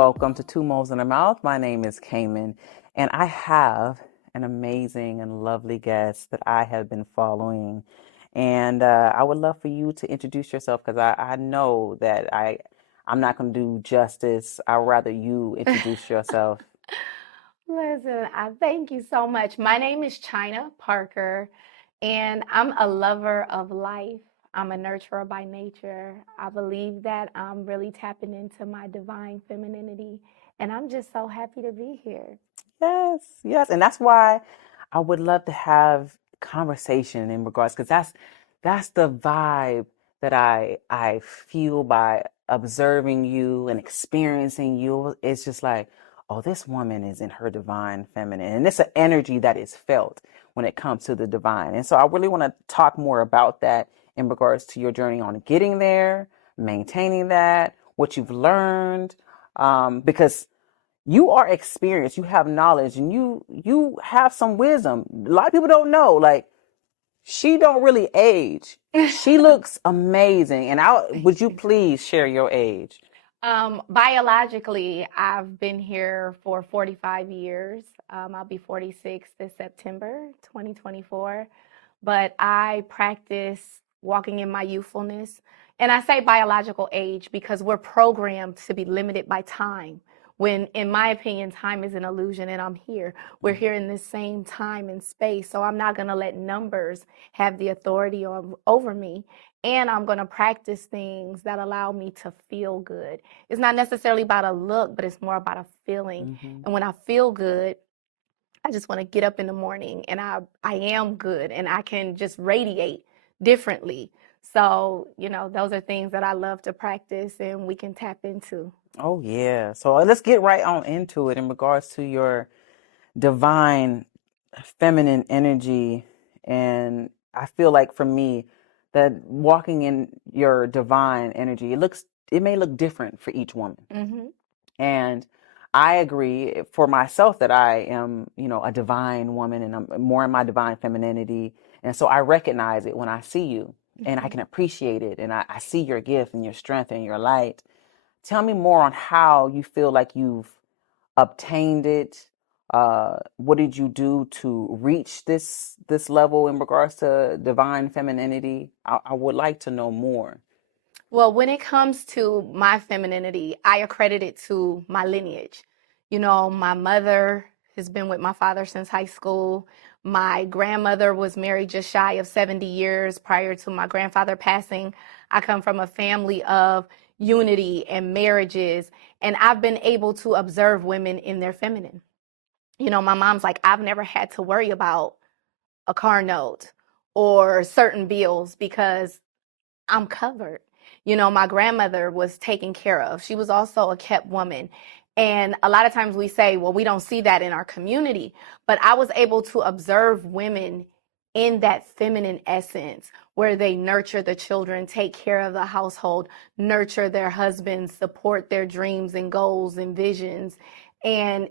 welcome to Two Moles in a Mouth. My name is Cayman, and I have an amazing and lovely guest that I have been following. And I would love for you to introduce yourself because I know that I'm not going to do justice. I'd rather you introduce yourself. Listen, I thank you so much. My name is Chinna Parker, and I'm a lover of life. I'm a nurturer by nature. I believe that I'm really tapping into my divine femininity, and I'm just so happy to be here. Yes, yes, and that's why I would love to have conversation in regards because that's the vibe that I feel by observing you and experiencing you. It's just like, oh, this woman is in her divine feminine, and it's an energy that is felt when it comes to the divine. And so I really want to talk more about that in regards to your journey on getting there, maintaining that, what you've learned, because you are experienced, you have knowledge, and you have some wisdom. A lot of people don't know. Like she don't really age. She looks amazing. And I Thank would you you. please share your age? Biologically, I've been here for 45 years. I'll be 46 this September, 2024. But I practice walking in my youthfulness. And I say biological age because we're programmed to be limited by time. When, in my opinion, time is an illusion and I'm here. We're here in this same time and space. So I'm not going to let numbers have the authority over me. And I'm going to practice things that allow me to feel good. It's not necessarily about a look, but it's more about a feeling. Mm-hmm. And when I feel good, I just want to get up in the morning and I am good and I can just radiate differently. So, those are things that I love to practice and we can tap into. Oh yeah. So let's get right on into it in regards to your divine feminine energy. And I feel like for me that walking in your divine energy, it may look different for each woman. Hmm. And I agree for myself that I am, a divine woman and I'm more in my divine femininity. And so I recognize it when I see you and I Hmm. can appreciate it. And I see your gift and your strength and your light. Tell me more on how you feel like you've obtained it. What did you do to reach this level in regards to divine femininity? I would like to know more. Well, when it comes to my femininity, I accredit it to my lineage. My mother has been with my father since high school. My grandmother was married just shy of 70 years prior to my grandfather passing. I come from a family of unity and marriages, and I've been able to observe women in their feminine. My mom's like, I've never had to worry about a car note or certain bills because I'm covered. My grandmother was taken care of. She was also a kept woman. And a lot of times we say, well, we don't see that in our community. But I was able to observe women in that feminine essence where they nurture the children, take care of the household, nurture their husbands, support their dreams and goals and visions. And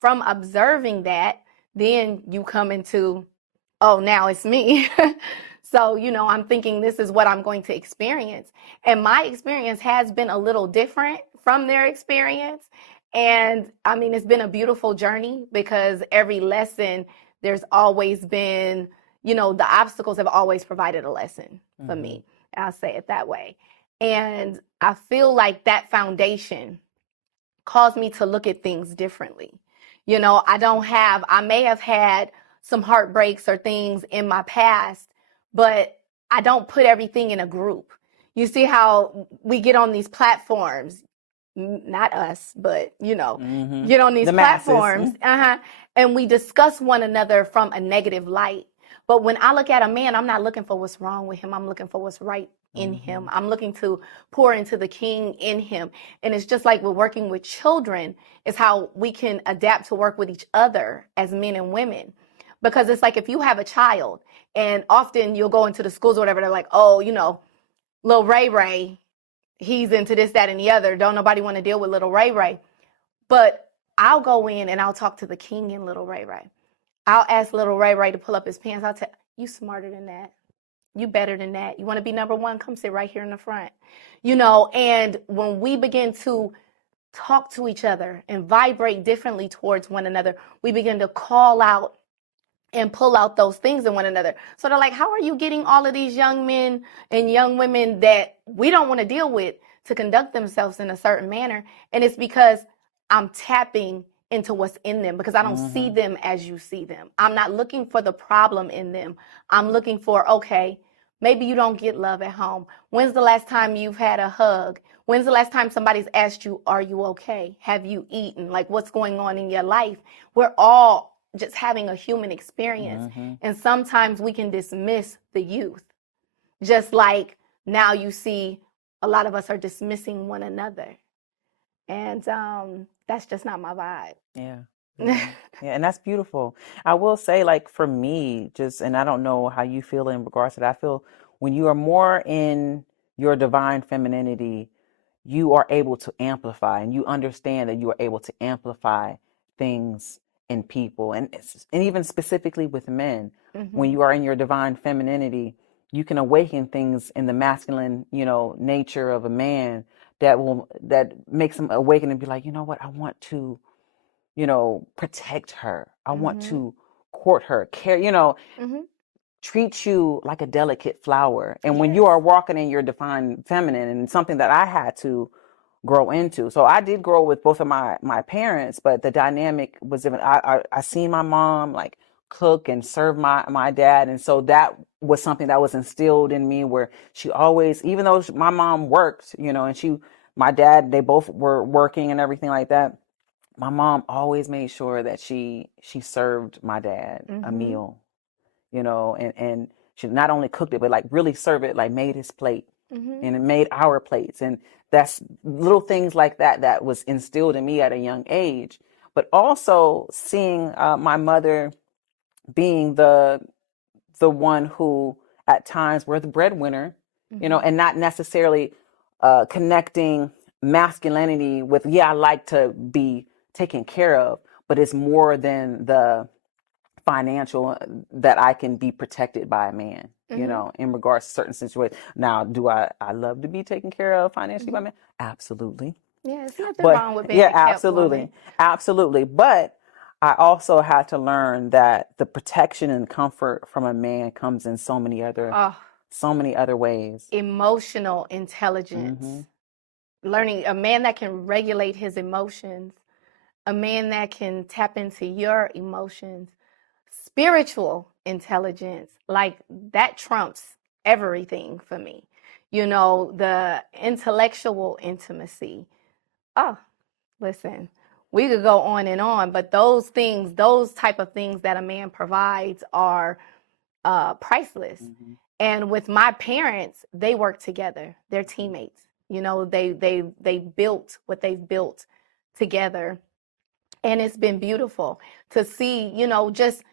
from observing that, then you come into, oh, now it's me. So, I'm thinking this is what I'm going to experience. And my experience has been a little different from their experience. And I mean, it's been a beautiful journey because every lesson, there's always been, the obstacles have always provided a lesson for Hmm. me. I'll say it that way. And I feel like that foundation caused me to look at things differently. I may have had some heartbreaks or things in my past, but I don't put everything in a group. You see how we get on these platforms, not us, but Hmm. get on these The masses. platforms, and we discuss one another from a negative light. But when I look at a man, I'm not looking for what's wrong with him. I'm looking for what's right in Hmm. him. I'm looking to pour into the king in him. And it's just like we're working with children, is how we can adapt to work with each other as men and women. Because it's like if you have a child, and often you'll go into the schools or whatever, they're like, oh, little Ray Ray, he's into this, that, and the other. Don't nobody want to deal with little Ray Ray. But I'll go in and I'll talk to the king in little Ray Ray. I'll ask little Ray Ray to pull up his pants. I'll tell you smarter than that. You better than that. You want to be number one? Come sit right here in the front. And when we begin to talk to each other and vibrate differently towards one another, we begin to call out and pull out those things in one another. So they're like, how are you getting all of these young men and young women that we don't want to deal with to conduct themselves in a certain manner? And it's because I'm tapping into what's in them, because I don't see them as you see them. I'm not looking for the problem in them. I'm looking for, okay, maybe you don't get love at home. When's the last time you've had a hug? When's the last time somebody's asked you, are you okay? Have you eaten? Like, what's going on in your life? We're all just having a human experience. And sometimes we can dismiss the youth. Just like now you see a lot of us are dismissing one another. And that's just not my vibe. Yeah. Yeah. Yeah, and that's beautiful. I will say, like, for me, just, and I don't know how you feel in regards to that. I feel when you are more in your divine femininity, you are able to amplify, and you understand that you are able to amplify things in people, and even specifically with men. When you are in your divine femininity, you can awaken things in the masculine, nature of a man that makes him awaken and be like, you know what, I want to, protect her. I want to court her, care, treat you like a delicate flower. And when you are walking in your divine feminine, and something that I had to grow into. So I did grow with both of my parents, but the dynamic was different. I seen my mom like cook and serve my dad, and so that was something that was instilled in me, where she always, even though my mom worked, and my dad, they both were working and everything like that, my mom always made sure that she served my dad a meal, and she not only cooked it, but like really served it, like made his plate, and it made our plates. And that's little things like that was instilled in me at a young age. But also seeing my mother being the one who at times were the breadwinner, and not necessarily connecting masculinity with, I like to be taken care of, but it's more than the financial, that I can be protected by a man, in regards to certain situations. Now, do I love to be taken care of financially by a man? Absolutely. Yeah, it's nothing But wrong with being a kept absolutely. woman. Absolutely. But I also had to learn that the protection and comfort from a man comes in so many other ways. Emotional intelligence. Learning a man that can regulate his emotions, a man that can tap into your emotions, spiritual intelligence, like that trumps everything for me. The intellectual intimacy. Oh, listen, we could go on and on, but those things, those type of things that a man provides are priceless. And with my parents, they work together. They're teammates. They built what they've built together, and it's been beautiful to see. Just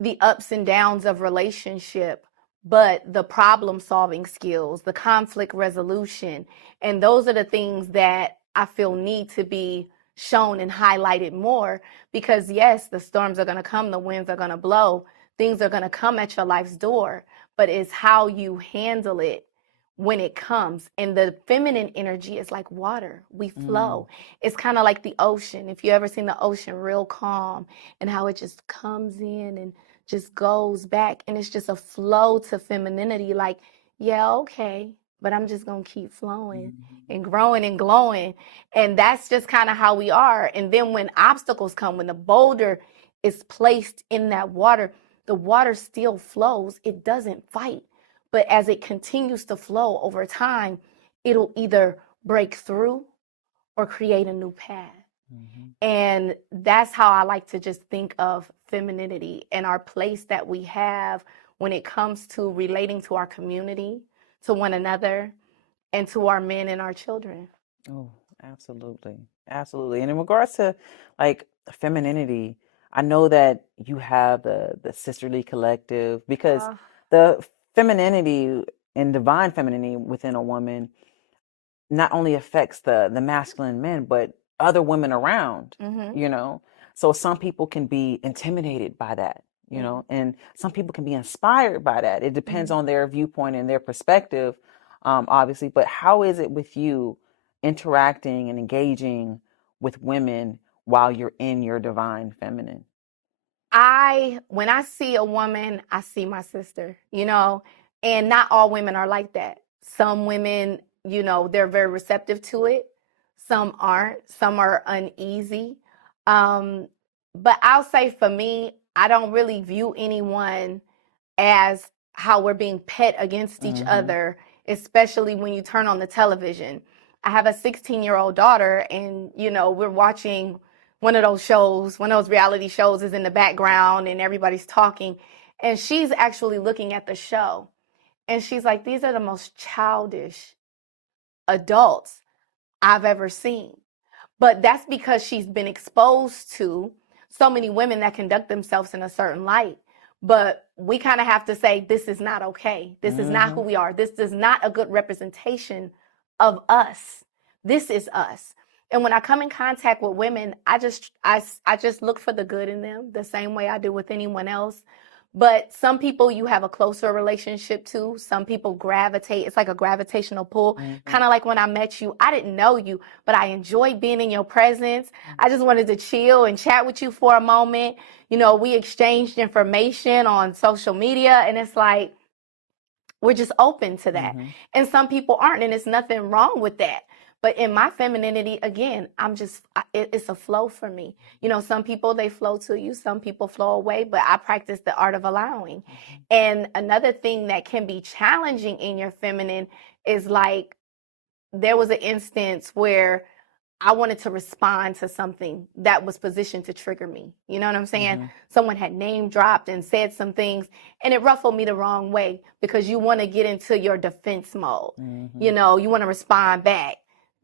the ups and downs of relationship, but the problem solving skills, the conflict resolution. And those are the things that I feel need to be shown and highlighted more, because yes, the storms are going to come, the winds are going to blow, things are going to come at your life's door, but it's how you handle it when it comes. And the feminine energy is like water. We flow. It's kind of like the ocean. If you ever seen the ocean real calm, and how it just comes in and just goes back, and it's just a flow to femininity, like, yeah, okay, but I'm just gonna keep flowing and growing and glowing. And that's just kind of how we are. And then when obstacles come, when the boulder is placed in that water, the water still flows. It doesn't fight. But as it continues to flow over time, it'll either break through or create a new path. And that's how I like to just think of femininity and our place that we have when it comes to relating to our community, to one another, and to our men and our children. Oh, absolutely. Absolutely. And in regards to like femininity, I know that you have the sisterly collective, because the femininity and divine femininity within a woman not only affects the masculine men, but other women around, So some people can be intimidated by that, and some people can be inspired by that. It depends on their viewpoint and their perspective, obviously. But how is it with you interacting and engaging with women while you're in your divine feminine? When I see a woman, I see my sister, and not all women are like that. Some women, they're very receptive to it. Some aren't. Some are uneasy. Um, but I'll say for me, I don't really view anyone as how we're being pit against each other, especially when you turn on the television. I have a 16-year-old daughter, and we're watching one of those shows, one of those reality shows is in the background and everybody's talking, and she's actually looking at the show, and she's like, these are the most childish adults I've ever seen. But that's because she's been exposed to so many women that conduct themselves in a certain light. But we kind of have to say, this is not okay. This is not who we are. This is not a good representation of us. This is us. And when I come in contact with women, I just look for the good in them the same way I do with anyone else. But some people you have a closer relationship to. Some people gravitate. It's like a gravitational pull. Kind of like when I met you, I didn't know you, but I enjoyed being in your presence. I just wanted to chill and chat with you for a moment. We exchanged information on social media, and it's like, we're just open to that. And some people aren't, and there's nothing wrong with that. But in my femininity, again, it's a flow for me. Some people, they flow to you, some people flow away, but I practice the art of allowing. And another thing that can be challenging in your feminine is like, there was an instance where I wanted to respond to something that was positioned to trigger me. You know what I'm saying? Someone had name dropped and said some things, and it ruffled me the wrong way because you want to get into your defense mode. You want to respond back.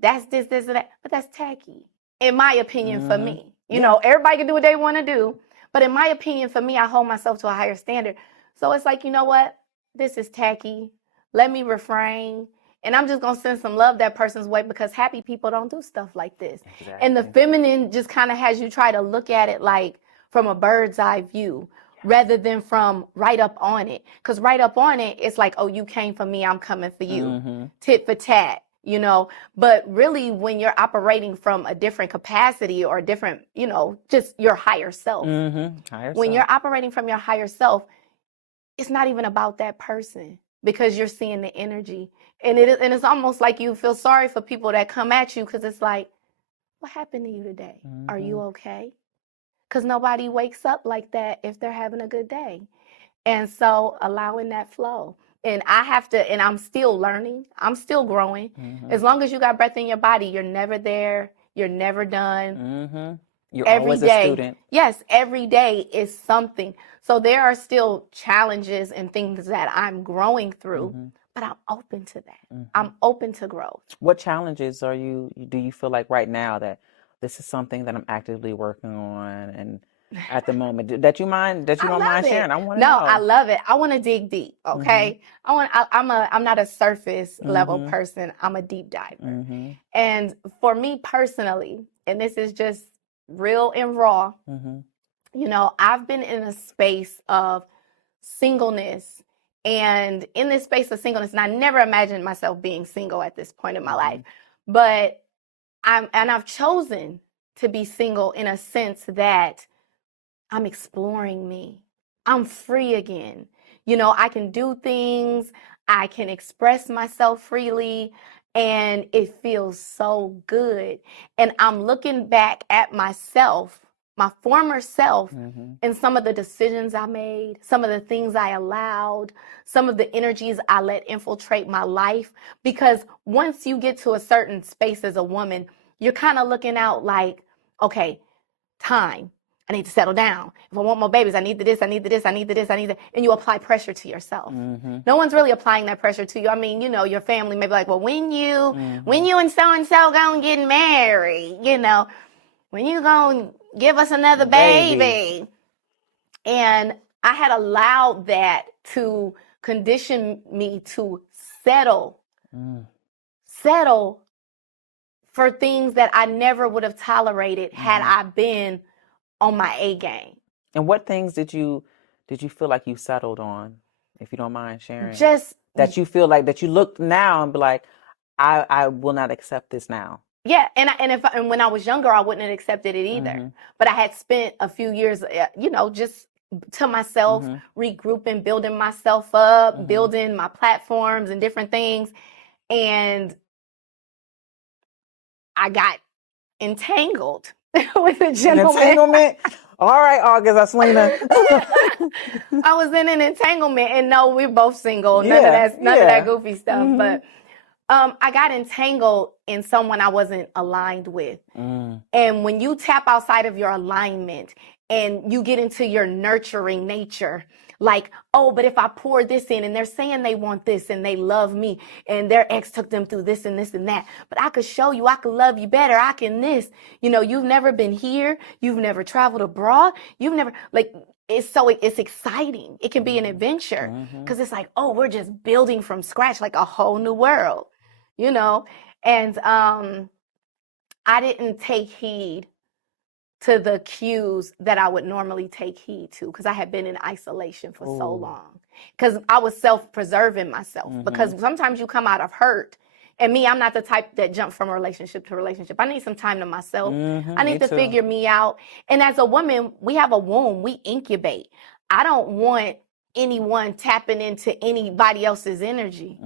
That's this, and that, but that's tacky, in my opinion, for me. Everybody can do what they want to do, but in my opinion, for me, I hold myself to a higher standard. So it's like, you know what? This is tacky. Let me refrain. And I'm just going to send some love that person's way, because happy people don't do stuff like this. Exactly. And the feminine just kind of has you try to look at it like from a bird's eye view rather than from right up on it. Because right up on it, it's like, oh, you came for me, I'm coming for you. Tit for tat, But really, when you're operating from a different capacity or different, just your higher self. When you're operating from your higher self, it's not even about that person, because you're seeing the energy. And it's almost like you feel sorry for people that come at you, because it's like, what happened to you today? Are you okay? Because nobody wakes up like that if they're having a good day. And so allowing that flow. And and I'm still learning. I'm still growing. As long as you got breath in your body, you're never there. You're never done. You're always a student. Yes, every day is something. So there are still challenges and things that I'm growing through, but I'm open to that. I'm open to growth. What challenges do you feel like right now that this is something that I'm actively working on, and at the moment that you don't mind sharing? I want to know. I love it. I want to dig deep. Okay. I'm not a surface level person. I'm a deep diver. And for me personally, and this is just real and raw, I've been in a space of singleness, and in this space of singleness, and I never imagined myself being single at this point in my life, but I've chosen to be single in a sense that I'm exploring me. I'm free again. I can do things. I can express myself freely, and it feels so good. And I'm looking back at myself, my former self, and some of the decisions I made, some of the things I allowed, some of the energies I let infiltrate my life. Because once you get to a certain space as a woman, you're kind of looking out like, okay, time. I need to settle down. If I want more babies, I need this, I need this, I need this, I need that. And you apply pressure to yourself. No one's really applying that pressure to you. I mean, your family may be like, well, when you and so-and-so gonna get married, when you gonna give us another baby. And I had allowed that to condition me to settle for things that I never would have tolerated had I been on my A game. And what things did you feel like you settled on, if you don't mind sharing? Just that you feel like that you look now and be like, I will not accept this now. Yeah, and when I was younger, I wouldn't have accepted it either. But I had spent a few years, just to myself, regrouping, building myself up, building my platforms and different things, and I got entangled with a An gentleman. entanglement. All right, August, Aslina. I was in an entanglement, and no, we're both single. None of that goofy stuff. But I got entangled in someone I wasn't aligned with. And when you tap outside of your alignment and you get into your nurturing nature, like, oh, but if I pour this in and they're saying they want this and they love me and their ex took them through this and this and that, but I could show you, I could love you better. I can this, you've never been here. You've never traveled abroad. You've never it's exciting. It can be an adventure because it's like, oh, we're just building from scratch, like a whole new world, and, I didn't take heed to the cues that I would normally take heed to because I had been in isolation for so long. Because I was self-preserving myself. Because sometimes you come out of hurt. And me, I'm not the type that jumps from relationship to relationship. I need some time to myself. I need to figure me out. And as a woman, we have a womb. We incubate. I don't want anyone tapping into anybody else's energy.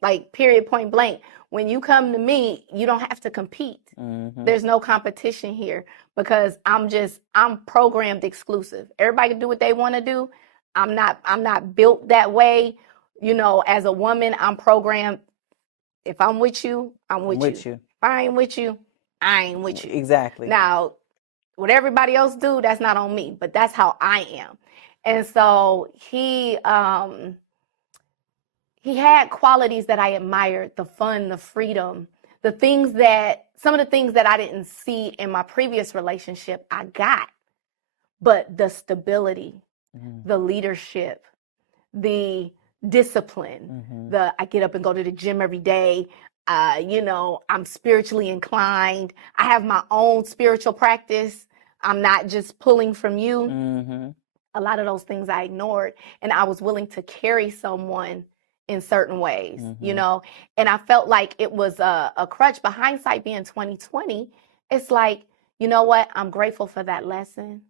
Like, period, point blank. When you come to me, you don't have to compete. There's no competition here because I'm programmed exclusive. Everybody can do what they want to do. I'm not built that way. As a woman, I'm programmed. If I'm with you, I'm with you. If I ain't with you, I ain't with you. Exactly. Now, what everybody else do, that's not on me, but that's how I am. And so he had qualities that I admired, the fun, the freedom, some of the things that I didn't see in my previous relationship, I got. But the stability, the leadership, the discipline, I get up and go to the gym every day. I'm spiritually inclined. I have my own spiritual practice. I'm not just pulling from you. A lot of those things I ignored, and I was willing to carry someone in certain ways, and I felt like it was a crutch. But hindsight being 2020, it's like, you know what? I'm grateful for that lesson.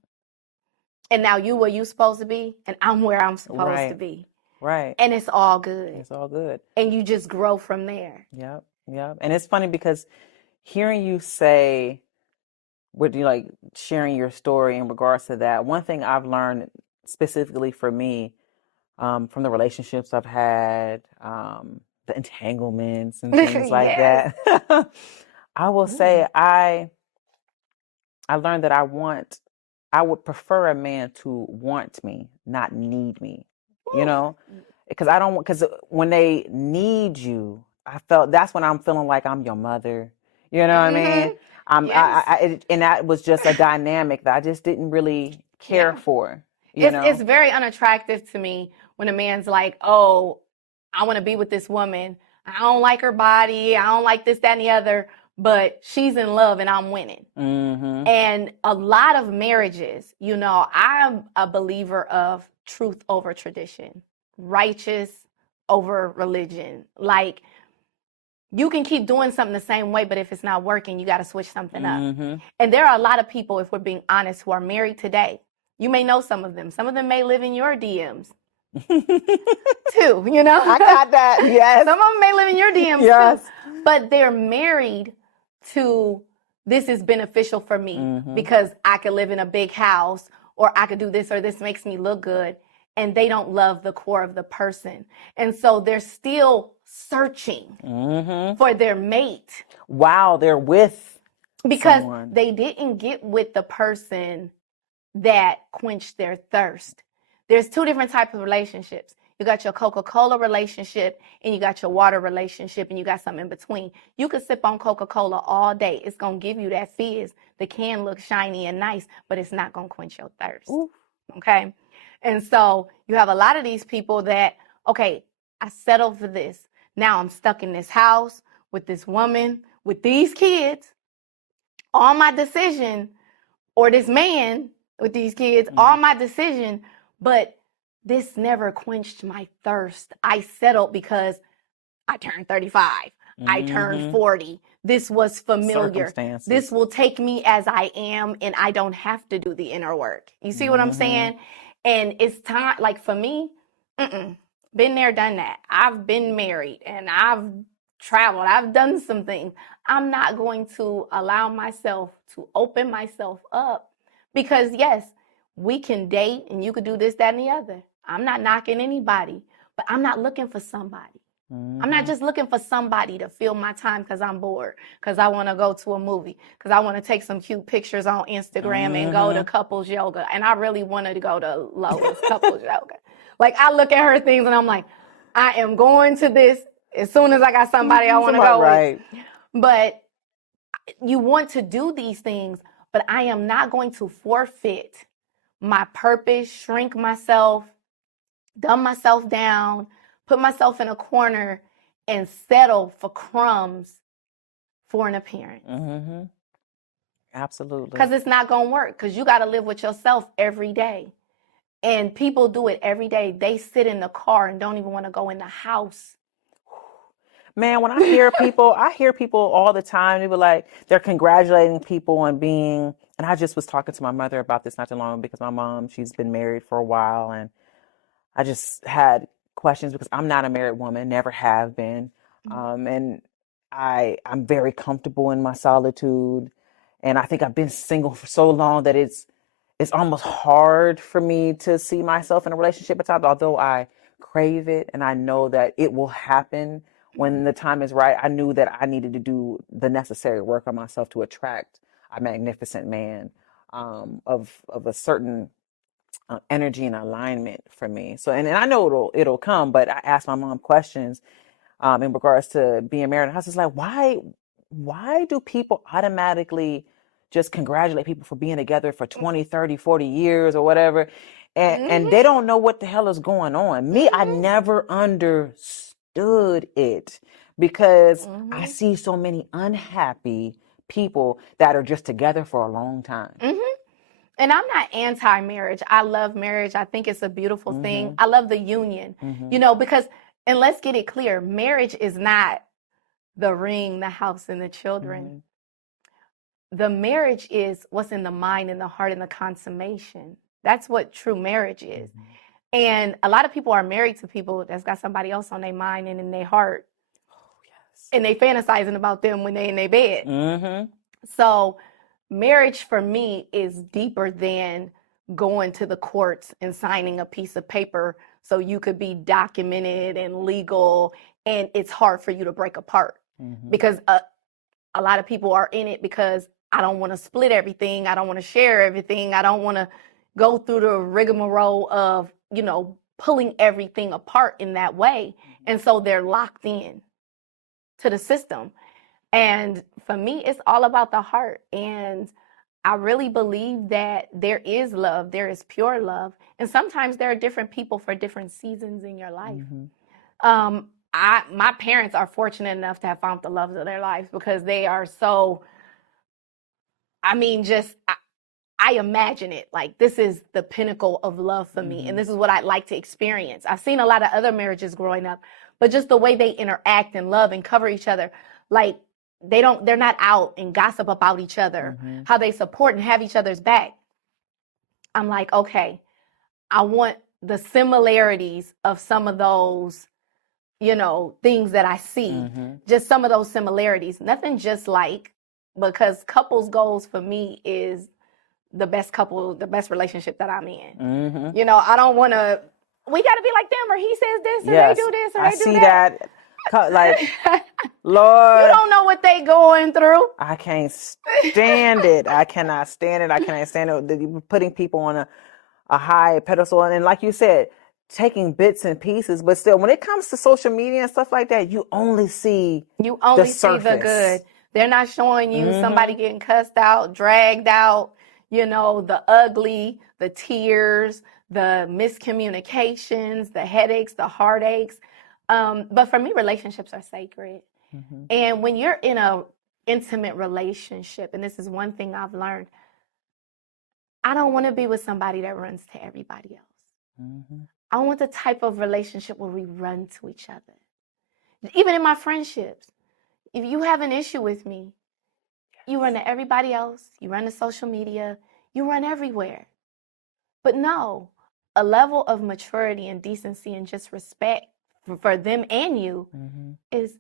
And now you where you supposed to be, and I'm where I'm supposed to be. Right. And it's all good. It's all good. And you just grow from there. Yep. And it's funny because hearing you say, with you like sharing your story in regards to that, one thing I've learned specifically for me, from the relationships I've had, the entanglements and things like that, I will say I learned that I would prefer a man to want me, not need me, because when they need you, I felt that's when I'm feeling like I'm your mother. You know what I mean? And that was just a dynamic that I just didn't really care for. It's very unattractive to me when a man's like, oh, I want to be with this woman. I don't like her body. I don't like this, that, and the other. But she's in love and I'm winning. And a lot of marriages, I'm a believer of truth over tradition, righteous over religion. Like, you can keep doing something the same way, but if it's not working, you got to switch something up. And there are a lot of people, if we're being honest, who are married today. You may know some of them. Some of them may live in your DMs too, I got that, yes. Some of them may live in your DMs too. But they're married to, this is beneficial for me because I could live in a big house, or I could do this, or this makes me look good. And they don't love the core of the person. And so they're still searching for their mate. Wow, they're with because someone. They didn't get with the person that quenched their thirst. There's two different types of relationships. You got your Coca-Cola relationship and you got your water relationship, and you got something in between. You could sip on Coca-Cola all day. It's going to give you that fizz. The can looks shiny and nice, but it's not going to quench your thirst. Ooh. Okay? And so you have a lot of these people that, okay, I settled for this. Now I'm stuck in this house with this woman, with these kids. All my decision, or this man with these kids, all my decision, but this never quenched my thirst. I settled because I turned 35. I turned Mm-hmm. 40. This was familiar. This Circumstances. will take me as I am, and I don't have to do the inner work. You see what I'm Mm-hmm. saying? And it's time, like for me, been there, done that. I've been married and I've traveled. I've done some things. I'm not going to allow myself to open myself up because, yes, we can date and you could do this, that, and the other. I'm not knocking anybody, but I'm not looking for somebody. I'm not Mm-hmm. just looking for somebody to fill my time because I'm bored, because I want to go to a movie, because I want to take some cute pictures on Instagram and go to Mm-hmm. couples yoga. And I really wanted to go to Lois couples yoga. Like I look at her things and I'm like, I am going to this as soon as I got somebody I want to Somebody, go with. right. But you want to do these things, but I am not going to forfeit my purpose, shrink myself, dumb myself down, put myself in a corner, and settle for crumbs for an appearance. Mm-hmm. Absolutely. Because it's not going to work, because you got to live with yourself every day. And people do it every day. They sit in the car and don't even want to go in the house. Man, when I hear people all the time. They be like, they're congratulating people on being, and I just was talking to my mother about this not too long because my mom, she's been married for a while, and I just had questions because I'm not a married woman, never have been. And I'm very comfortable in my solitude. And I think I've been single for so long that it's almost hard for me to see myself in a relationship at times, although I crave it and I know that it will happen when the time is right. I knew that I needed to do the necessary work on myself to attract a magnificent man, of a certain energy and alignment for me. So, and I know it'll come, but I asked my mom questions in regards to being married. And I was just like, why do people automatically just congratulate people for being together for 20, 30, 40 years or whatever? And they don't know what the hell is going on. Me, I never understood it because I see so many unhappy people that are just together for a long time. And I'm not anti-marriage. I love marriage. I think it's a beautiful thing. I love the union, because, and let's get it clear, marriage is not the ring, the house, and the children. The marriage is what's in the mind and the heart and the consummation. That's what true marriage is. And a lot of people are married to people that's got somebody else on their mind and in their heart. And they fantasizing about them when they in their bed. So marriage for me is deeper than going to the courts and signing a piece of paper so you could be documented and legal, and it's hard for you to break apart because a lot of people are in it because I don't want to split everything, I don't want to share everything, I don't want to go through the rigmarole of pulling everything apart in that way, and so they're locked in to the system. And for me, it's all about the heart. And I really believe that there is love, there is pure love. And sometimes there are different people for different seasons in your life. My parents are fortunate enough to have found the loves of their lives because they are so, I imagine it like this is the pinnacle of love for me. And this is what I'd like to experience. I've seen a lot of other marriages growing up, but just the way they interact and love and cover each other, like they're not out and gossip about each other, how they support and have each other's back. I'm like, okay, I want the similarities of some of those, things that I see, just some of those similarities, nothing just like, because couples goals for me is the best relationship that I'm in. I don't want to, we got to be like them, or he says this, or they do this, or I they do see that. Like, Lord, you don't know what they going through. I can't stand it. I cannot stand it. I cannot stand it. Putting people on a high pedestal. And like you said, taking bits and pieces, but still, when it comes to social media and stuff like that, you only see the good. They're not showing you somebody getting cussed out, dragged out, the ugly, the tears, the miscommunications, the headaches, the heartaches. But for me, relationships are sacred. And when you're in a intimate relationship, and this is one thing I've learned, I don't want to be with somebody that runs to everybody else. I want the type of relationship where we run to each other. Even in my friendships, If you have an issue with me, you run to everybody else, you run to social media, you run everywhere. But no, a level of maturity and decency and just respect for them and you is,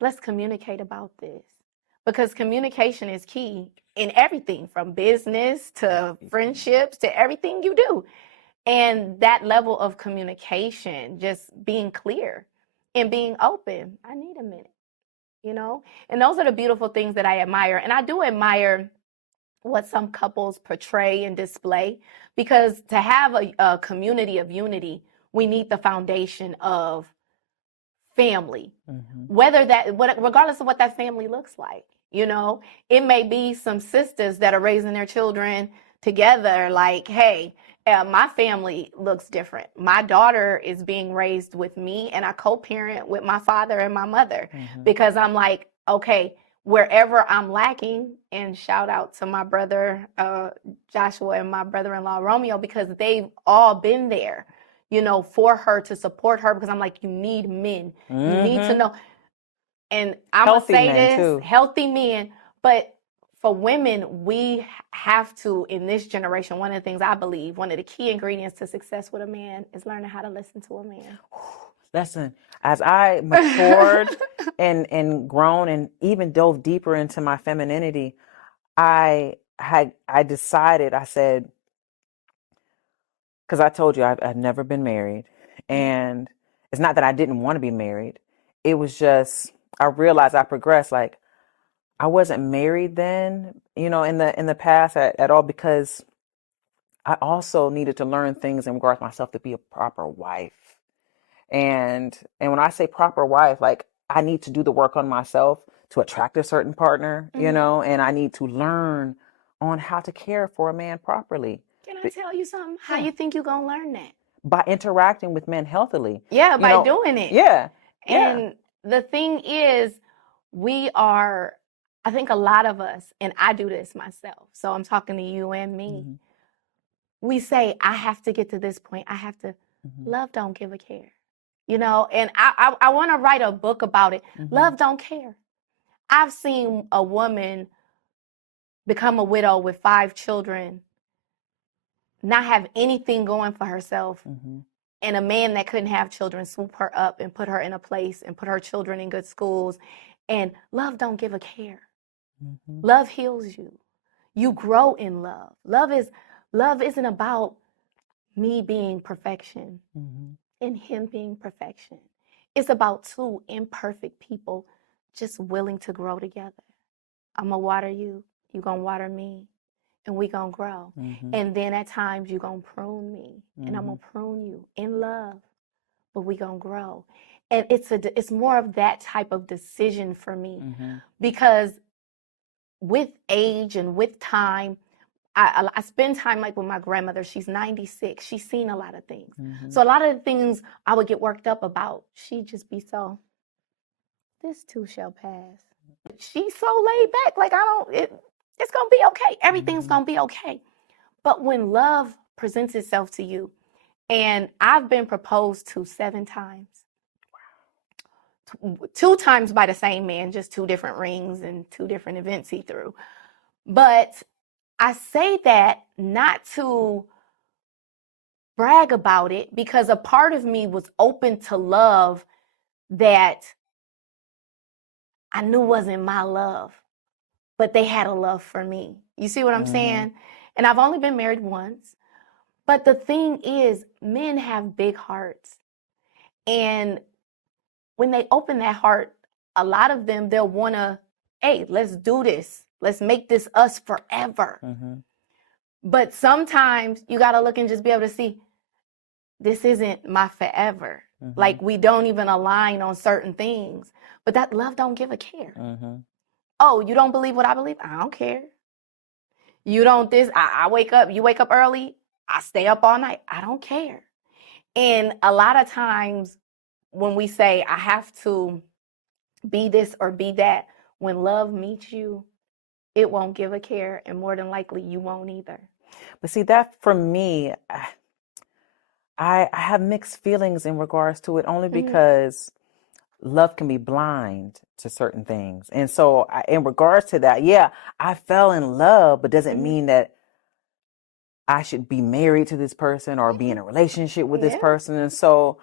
let's communicate about this. Because communication is key in everything from business to friendships to everything you do. And that level of communication, just being clear and being open. I need a minute, you know? And those are the beautiful things that I admire. And I do admire what some couples portray and display, because to have a community of unity, we need the foundation of family, whether that, regardless of what that family looks like. You know, it may be some sisters that are raising their children together, like, hey, my family looks different. My daughter is being raised with me, and I co-parent with my father and my mother, because I'm like, okay, wherever I'm lacking, and shout out to my brother Joshua and my brother-in-law Romeo, because they've all been there, you know, for her, to support her, because I'm like, you need men. You need to know. And I'm going to say this, too. Healthy men. But for women, we have to, in this generation, one of the things I believe, one of the key ingredients to success with a man is learning how to listen to a man. Listen, as I matured and grown and even dove deeper into my femininity, I decided, I said, because I told you I've never been married, and it's not that I didn't want to be married. It was just, I realized I progressed. Like, I wasn't married then, you know, in the past at all, because I also needed to learn things in regards to myself to be a proper wife. And when I say proper wife, like, I need to do the work on myself to attract a certain partner, you know, and I need to learn on how to care for a man properly. Can I tell you something? How you think you're going to learn that? By interacting with men healthily. Yeah, by doing it. Yeah. And the thing is, I think a lot of us, and I do this myself, so I'm talking to you and me, we say, I have to get to this point. I have to, love don't give a care. You know, and I want to write a book about it. Love don't care. I've seen a woman become a widow with 5 children, not have anything going for herself, and a man that couldn't have children swoop her up and put her in a place and put her children in good schools. And love don't give a care. Love heals you. You grow in love. Love isn't about me being perfection and him being perfection. It's about 2 imperfect people just willing to grow together. I'm going to water you. You're going to water me. And we going to grow. And then at times you're going to prune me. And I'm going to prune you in love. But we going to grow. And it's more of that type of decision for me. Because with age and with time, I spend time like with my grandmother. She's 96. She's seen a lot of things. So a lot of the things I would get worked up about, she'd just be so, this too shall pass. She's so laid back. Like, it's going to be okay. Everything's going to be okay. But when love presents itself to you, and I've been proposed to 7 times. 2 times by the same man, just 2 different rings and 2 different events he threw. But I say that not to brag about it, because a part of me was open to love that I knew wasn't my love, but they had a love for me. You see what I'm saying? And I've only been married once. But the thing is, men have big hearts. And when they open that heart, a lot of them, they'll want to, hey, let's do this. Let's make this us forever. But sometimes you got to look and just be able to see, this isn't my forever. Like, we don't even align on certain things. But that love don't give a care. Oh, you don't believe what I believe? I don't care. You don't this, I wake up, you wake up early, I stay up all night. I don't care. And a lot of times when we say, I have to be this or be that, when love meets you, it won't give a care. And more than likely, you won't either. But see, that for me, I have mixed feelings in regards to it, only because love can be blind to certain things. And so in regards to that, yeah, I fell in love, but doesn't Mhm. mean that I should be married to this person or be in a relationship with this Yeah. person. And so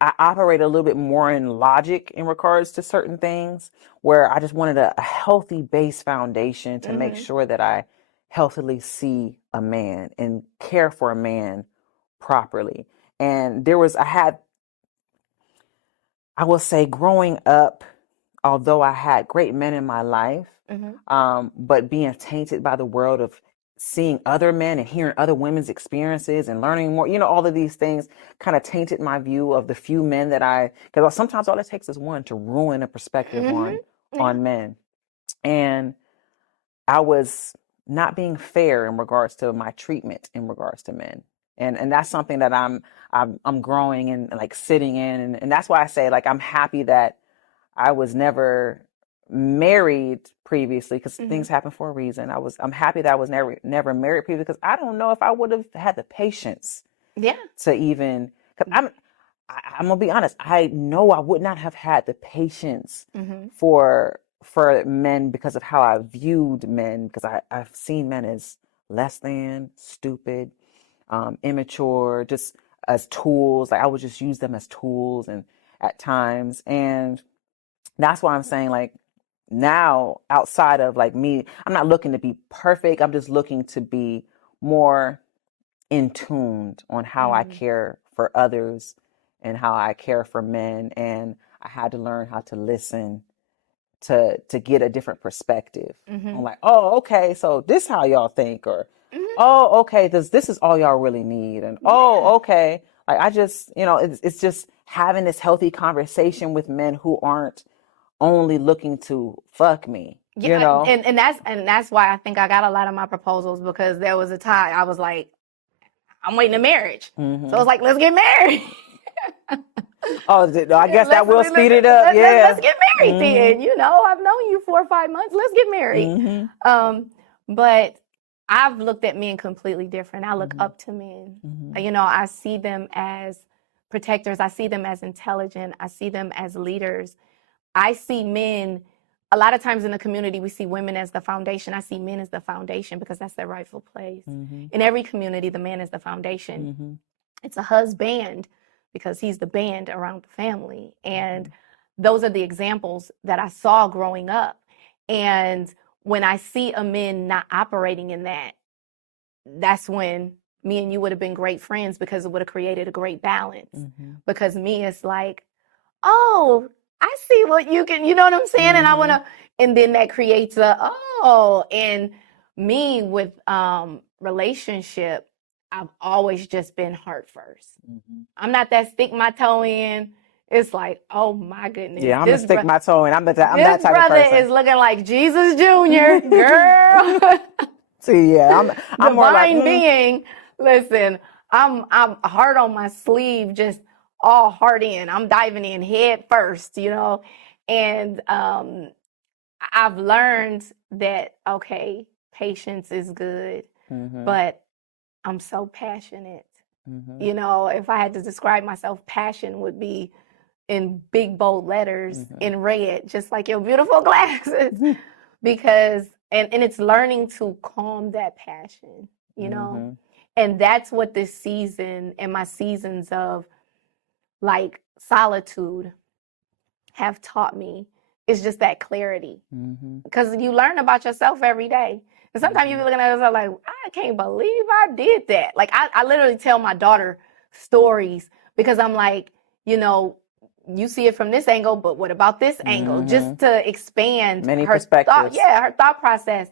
I operate a little bit more in logic in regards to certain things, where I just wanted a healthy base foundation to make Mhm. sure that I healthily see a man and care for a man properly. And I will say, growing up, although I had great men in my life, Mhm. but being tainted by the world of seeing other men and hearing other women's experiences and learning more, all of these things kind of tainted my view of the few men because sometimes all it takes is one to ruin a perspective Mhm. Yeah. on men. And I was not being fair in regards to my treatment in regards to men. And that's something that I'm growing and like sitting in. And that's why I say, like, I'm happy that I was never married previously, because things Mhm. happen for a reason. I'm happy that I was never married previously, because I don't know if I would have had the patience Yeah. to even. Because I'm gonna be honest. I know I would not have had the patience Mhm. for men, because of how I viewed men. Because I've seen men as less than, stupid, immature, just as tools. Like, I would just use them as tools, and at times. And that's why I'm saying, like, now, outside of like me, I'm not looking to be perfect. I'm just looking to be more in tuned on how I Mhm. care for others and how I care for men. And I had to learn how to listen to get a different perspective on, Mhm. like, oh, okay, so this how y'all think, or Mhm. oh, okay, this is all y'all really need, and Yeah. oh, okay, like, I just, it's just having this healthy conversation with men who aren't only looking to fuck me, Yeah, and that's why I think I got a lot of my proposals, because there was a time I was like, I'm waiting a marriage. So Hmm. it's like, let's get married. Oh, no, I guess that will speed it up. Let's Yeah. get married Hmm. then. I've known you 4 or 5 months. Let's get married. Hmm. But I've looked at men completely different. I look Hmm. up to men. Hmm. I see them as protectors. I see them as intelligent. I see them as leaders. I see men, a lot of times in the community, we see women as the foundation. I see men as the foundation, because that's their rightful place. Hmm. In every community, the man is the foundation. Hmm. It's a husband, because he's the band around the family. And Hmm. those are the examples that I saw growing up. And when I see a man not operating in that, that's when me and you would have been great friends, because it would have created a great balance. Hmm. Because me, it's like, oh, I see what you can, you know what I'm saying? And I want Hmm. to, and then that creates and me with relationship, I've always just been heart first. Hmm. I'm not that stick my toe in. It's like, oh my goodness, Yeah, I'm gonna stick my toe in. I'm that this type of brother person. is looking like Jesus Jr., girl. See, yeah, I'm more like, Divine being. Listen, I'm hard on my sleeve, just all hard in. I'm diving in head first. And I've learned that, okay, patience is good, hmm. but I'm so passionate. Hmm. If I had to describe myself, passion would be in big bold letters Hmm. in red, just like your beautiful glasses. Because and it's learning to calm that passion. Hmm. And that's what this season and my seasons of like solitude have taught me, is just that clarity, Hmm. because you learn about yourself every day. And sometimes you be Hmm. looking at yourself like, I can't believe I did that. Like, I literally tell my daughter stories, because I'm like, you see it from this angle, but what about this angle? Hmm. Just to expand Many her thought, perspectives. yeah, her thought process.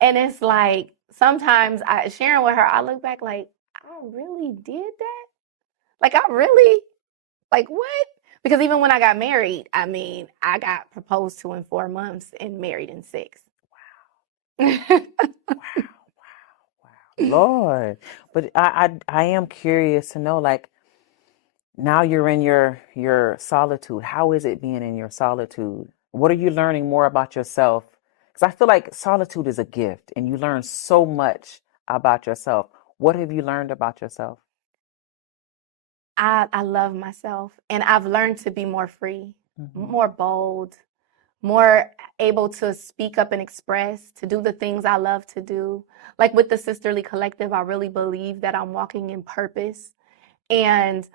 And it's like, sometimes sharing with her, I look back like, I really did that? Like, I really, like, what? Because even when I got married, I mean, I got proposed to in 4 months and married in 6. Wow, wow, Lord. But I am curious to know, like, now you're in your solitude. How is it being in your solitude? What are you learning more about yourself? Because I feel like solitude is a gift, and you learn so much about yourself. What have you learned about yourself? I love myself, and I've learned to be more free. more bold, more able to speak up and express, to do the things I love to do. Like with the Sisterly Collective, I really believe that I'm walking in purpose. And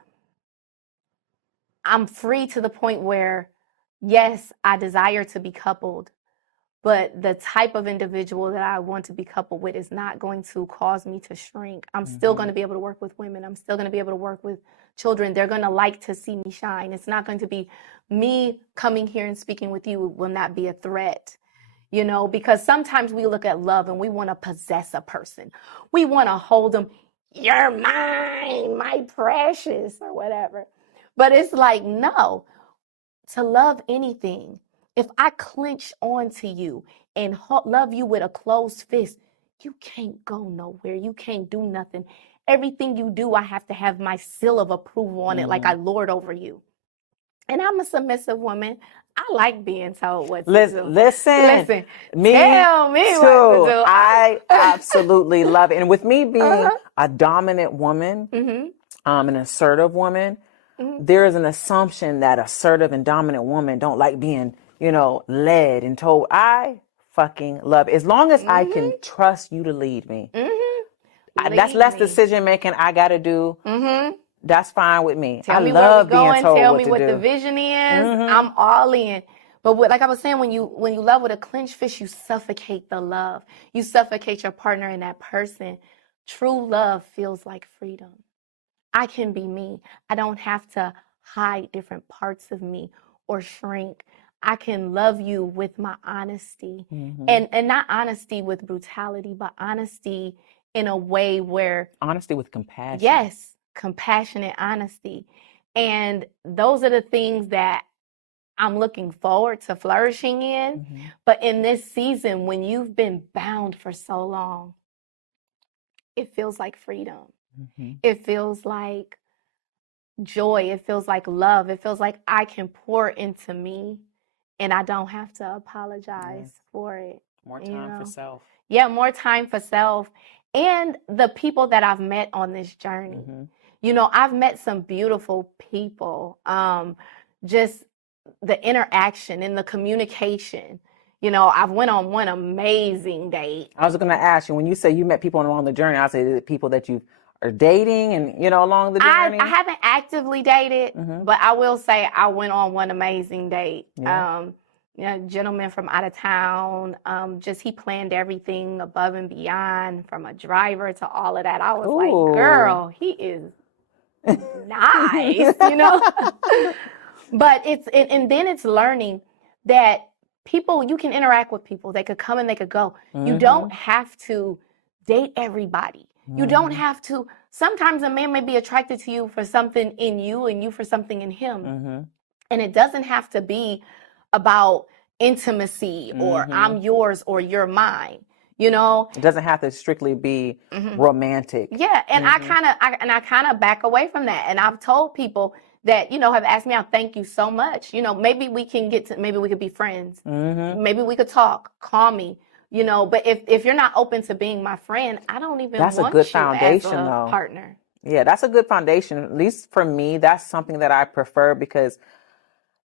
I'm free to the point where, yes, I desire to be coupled, but the type of individual that I want to be coupled with is not going to cause me to shrink. I'm still going to be able to work with women. I'm still going to be able to work with children. They're going to like to see me shine. It's not going to be me coming here and speaking with you will not be a threat. You know, because sometimes we look at love and we want to possess a person. We want to hold them, you're mine, my precious, or whatever. But it's like, no, to love anything, if I clench onto you and love you with a closed fist, you can't go nowhere. You can't do nothing. Everything you do, I have to have my seal of approval on it, like I lord over you. And I'm a submissive woman. I like being told what to do. Listen, me tell me too. what to do. I absolutely love it. And with me being a dominant woman, an assertive woman, there is an assumption that assertive and dominant women don't like being, led and told. I fucking love it. As long as I can trust you to lead me. That's less decision making I got to do. That's fine with me. Tell me where we're going. Tell me what the vision is. I'm all in. But like I was saying, when you love with a clenched fist, you suffocate the love. You suffocate your partner and that person. True love feels like freedom. I can be me. I don't have to hide different parts of me or shrink. I can love you with my honesty. And not honesty with brutality, but honesty in a way where honesty with compassion. Yes, compassionate honesty. And those are the things that I'm looking forward to flourishing in. But in this season, when you've been bound for so long, it feels like freedom. It feels like joy. It feels like love. It feels like I can pour into me and I don't have to apologize for it. More time for self. Yeah, more time for self. And the people that I've met on this journey. I've met some beautiful people. Just the interaction and the communication. I've went on one amazing date. I was going to ask you, when you say you met people along the journey, I say the people that you are dating and, along the journey. I haven't actively dated, but I will say I went on one amazing date. Gentleman from out of town, he planned everything above and beyond, from a driver to all of that. I was like, girl, he is nice, But then it's learning that people, you can interact with people. They could come and they could go. You don't have to date everybody. You don't have to. Sometimes a man may be attracted to you for something in you and you for something in him. And it doesn't have to be about intimacy or I'm yours or you're mine. It doesn't have to strictly be romantic. Yeah, and I kind of back away from that. And I've told people that have asked me out, thank you so much. Maybe we could be friends. Maybe we could talk. Call me. But if you're not open to being my friend, I don't even want you as a partner. Yeah, that's a good foundation. At least for me, that's something that I prefer, because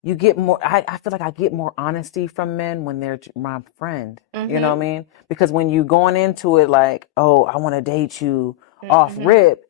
you get more, I feel like I get more honesty from men when they're my friend. You know what I mean? Because when you going into it like, oh, I want to date you off rip,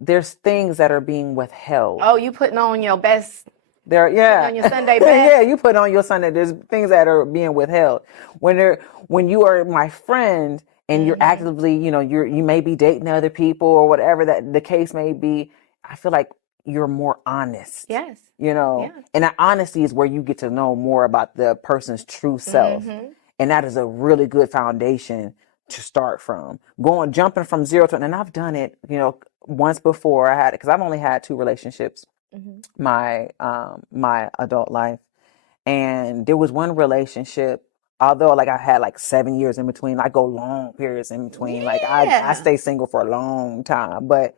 there's things that are being withheld. Oh, you putting on your best. Putting on your Sunday best. You put on your Sunday. There's things that are being withheld. When you are my friend and you're actively, you may be dating other people or whatever that the case may be, I feel like you're more honest. Yes. And that honesty is where you get to know more about the person's true self. And that is a really good foundation to start from. Jumping from 0 to, and I've done it, once before. I had it because I've only had 2 relationships my adult life, and there was one relationship, although like I had like 7 years in between. I go long periods in between. Like I stay single for a long time, but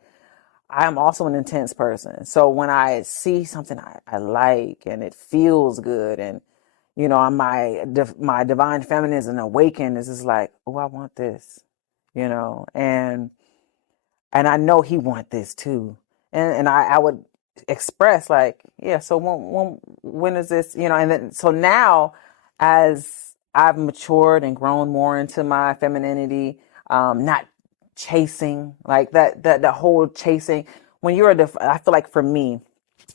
I'm also an intense person. So when I see something I like and it feels good, and my divine feminism awakened, is just like, oh, I want this, and I know he want this too, and I would express like, yeah, so when is this, and then so now as I've matured and grown more into my femininity, not chasing like that the whole chasing when I feel like for me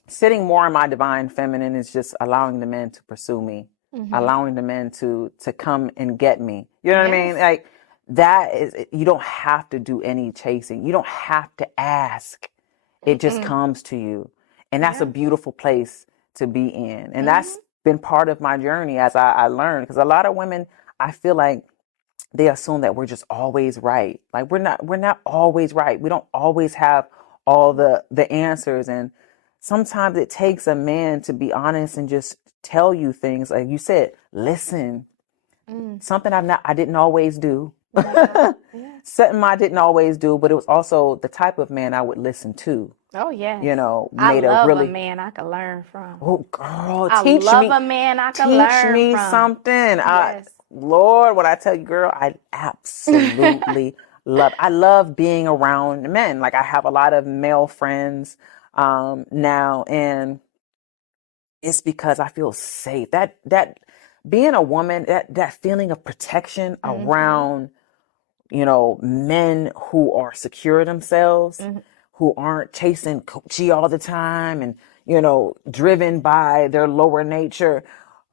sitting more in my divine feminine is just allowing the men to pursue me, Mm-hmm. allowing the men to come and get me. You know what I mean? Yes. Like that is, you don't have to do any chasing. You don't have to ask. It just Mm-mm. comes to you. And that's a Yeah. beautiful place to be in. And Mm-hmm. that's been part of my journey as I learned. Because a lot of women, I feel like they assume that we're just always right. Like we're not always right. We don't always have all the answers. And sometimes it takes a man to be honest and just tell you things. Like you said, listen. Mm. Something I didn't always do. Yeah. Yeah. Something I didn't always do, but it was also the type of man I would listen to. Oh, yes. I Made a love a really, man I could learn from. oh girl, I love a man I could teach learn me from. something. Yes. Lord, what I tell you, girl, I absolutely I love being around men. Like I have a lot of male friends now, and it's because I feel safe. That being a woman, that feeling of protection Mm-hmm. around, men who are secure themselves, Mm-hmm. who aren't chasing coochie all the time and, driven by their lower nature.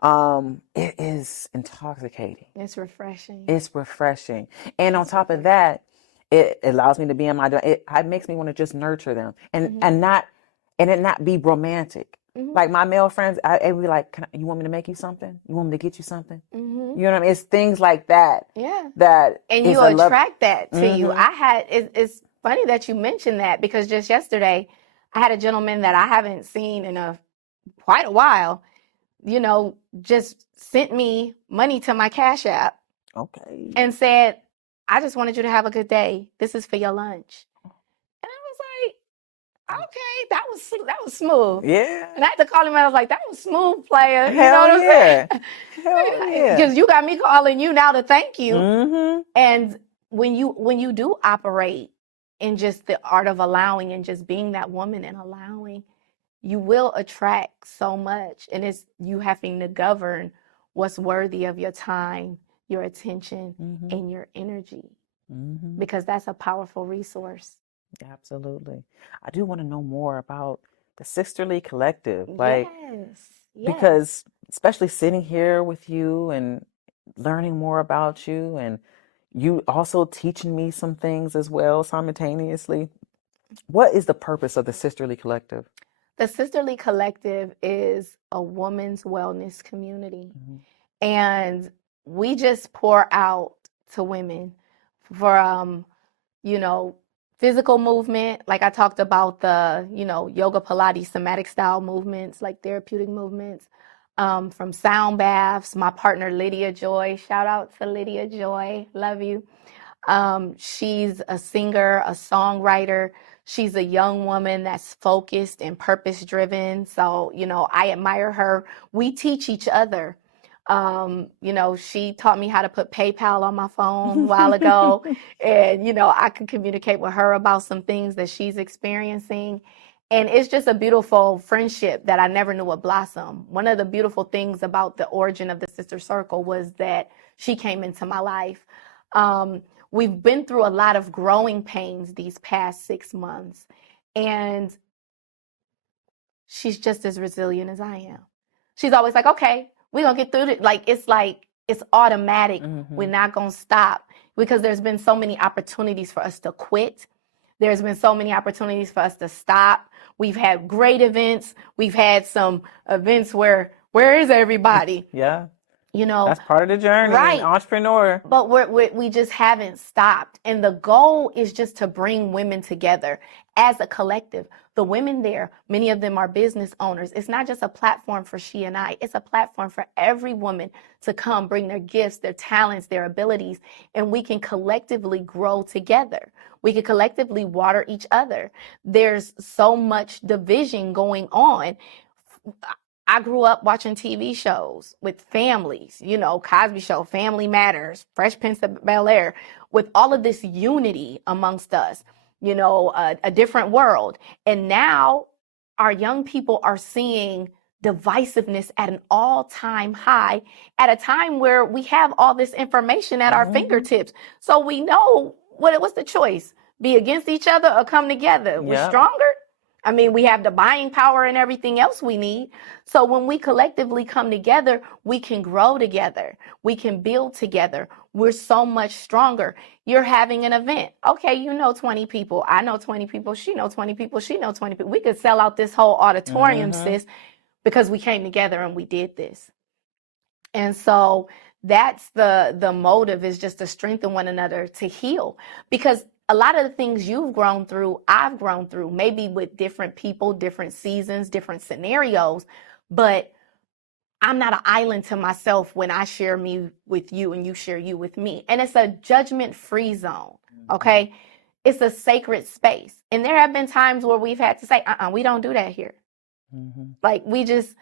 It is intoxicating. It's refreshing. It's refreshing. And on It's top of refreshing. that, it allows me to be in it makes me want to just nurture them Mm-hmm. and it not be romantic. Mm-hmm. Like my male friends, I would be like, you want me to make you something? You want me to get you something? Mm-hmm. You know what I mean? It's things like that Yeah. that And is you a love. attract that to you. Mm-hmm. It's funny that you mentioned that because just yesterday I had a gentleman that I haven't seen in quite a while, just sent me money to my Cash App Okay. and said, I just wanted you to have a good day. This is for your lunch. And I was like, okay, that was smooth. Yeah. And I had to call him and I was like, that was smooth, player. You know Hell what yeah. I'm Hell saying? yeah. Because you got me calling you now to thank you. Mm-hmm. And when you do operate in just the art of allowing and just being that woman and allowing, you will attract so much. And it's you having to govern what's worthy of your time, your attention, Mm-hmm. and your energy. Mm-hmm. Because that's a powerful resource. Absolutely. I do want to know more about the Sisterly Collective. Like, Yes. Yes. because especially sitting here with you and learning more about you and you also teaching me some things as well simultaneously. What is the purpose of the Sisterly Collective? The Sisterly Collective is a woman's wellness community. Mm-hmm. And we just pour out to women for you know, physical movement. Like I talked about the, yoga, Pilates, somatic style movements, like therapeutic movements, from sound baths. My partner, Lydia Joy, shout out to Lydia Joy, love you. She's a singer, a songwriter. She's a young woman that's focused and purpose driven. So, I admire her. We teach each other. She taught me how to put PayPal on my phone a while ago. And, I could communicate with her about some things that she's experiencing. And it's just a beautiful friendship that I never knew would blossom. One of the beautiful things about the origin of the Sister Circle was that she came into my life. We've been through a lot of growing pains these past 6 months. And she's just as resilient as I am. She's always like, we're going to get through it. Like, it's automatic. Mm-hmm. We're not going to stop because there's been so many opportunities for us to quit. There's been so many opportunities for us to stop. We've had great events. We've had some events where is everybody? Yeah. That's part of the journey, right. Entrepreneur. But we just haven't stopped. And the goal is just to bring women together as a collective. The women there, many of them are business owners. It's not just a platform for she and I. It's a platform for every woman to come bring their gifts, their talents, their abilities, and we can collectively grow together. We can collectively water each other. There's so much division going on. I grew up watching TV shows with families, Cosby Show, Family Matters, Fresh Prince of Bel-Air, with all of this unity amongst us, a different world. And now our young people are seeing divisiveness at an all-time high at a time where we have all this information at our fingertips. So we know what's the choice? Be against each other or come together? We're Yep. stronger. I mean, we have the buying power and everything else we need. So when we collectively come together, we can grow together. We can build together. We're so much stronger. You're having an event. Okay, you know 20 people. I know 20 people. She know 20 people. She know 20 people. We could sell out this whole auditorium, sis, because we came together and we did this. And so that's the motive, is just to strengthen one another, to heal. Because a lot of the things you've grown through, I've grown through, maybe with different people, different seasons, different scenarios, but I'm not an island to myself when I share me with you and you share you with me. And it's a judgment-free zone, okay? It's a sacred space. And there have been times where we've had to say, we don't do that here. Like, we just...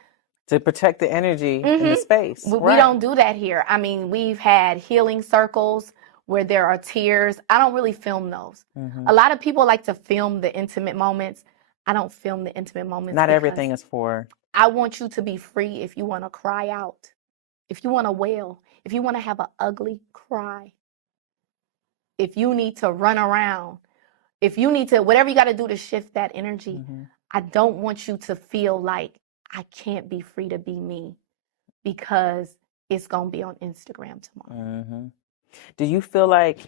To protect the energy in the space. We don't do that here. I mean, we've had healing circles where there are tears. I don't really film those. A lot of people like to film the intimate moments. I don't film the intimate moments. Not everything is for... I want you to be free if you want to cry out, if you want to wail, if you want to have an ugly cry, if you need to run around, if you need to, whatever you got to do to shift that energy. I don't want you to feel like I can't be free to be me because it's going to be on Instagram tomorrow. Do you feel like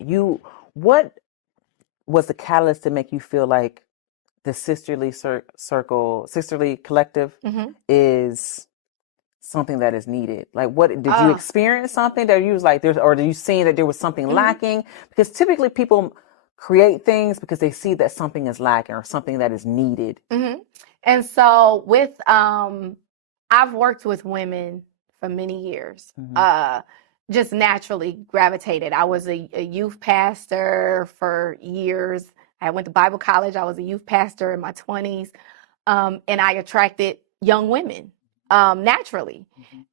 what was the catalyst to make you feel like the sisterly sisterly collective is something that is needed? Like, what did you experience something that you was like, or did you see that there was something lacking? Because typically people create things because they see that something is lacking or something that is needed. And so with, I've worked with women for many years, just naturally gravitated. I was a youth pastor for years. I went to Bible college. I was a youth pastor in my 20s. And I attracted young women naturally.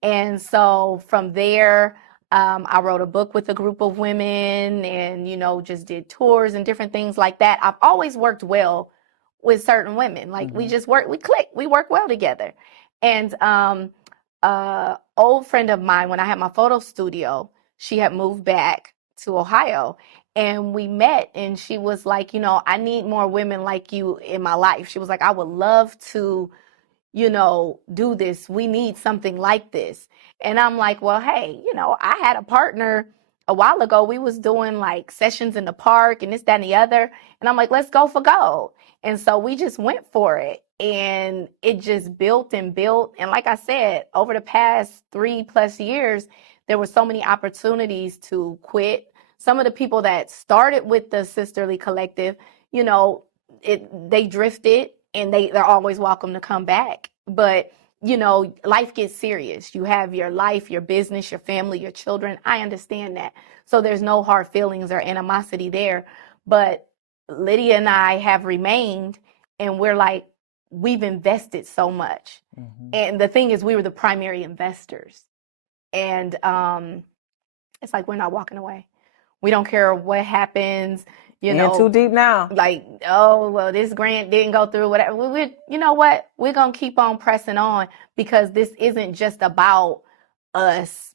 And so from there, I wrote a book with a group of women and, just did tours and different things like that. I've always worked well with certain women. Like we just work, we click, we work well together. And old friend of mine, when I had my photo studio, she had moved back to Ohio. And we met and she was like, I need more women like you in my life. She was like, I would love to, do this. We need something like this. And I'm like, well, hey, I had a partner a while ago. We was doing like sessions in the park and this, that, and the other. And I'm like, let's go for gold. And so we just went for it. And it just built and built. And like I said, over the past 3+ years, there were so many opportunities to quit. Some of the people that started with the Sisterly Collective, they drifted and they're always welcome to come back. But, life gets serious. You have your life, your business, your family, your children. I understand that. So there's no hard feelings or animosity there. But Lydia and I have remained, and we're like, we've invested so much. And the thing is, we were the primary investors. And it's like, we're not walking away. We don't care what happens, too deep now. Like, oh, well, this grant didn't go through, whatever. You know what? We're going to keep on pressing on because this isn't just about us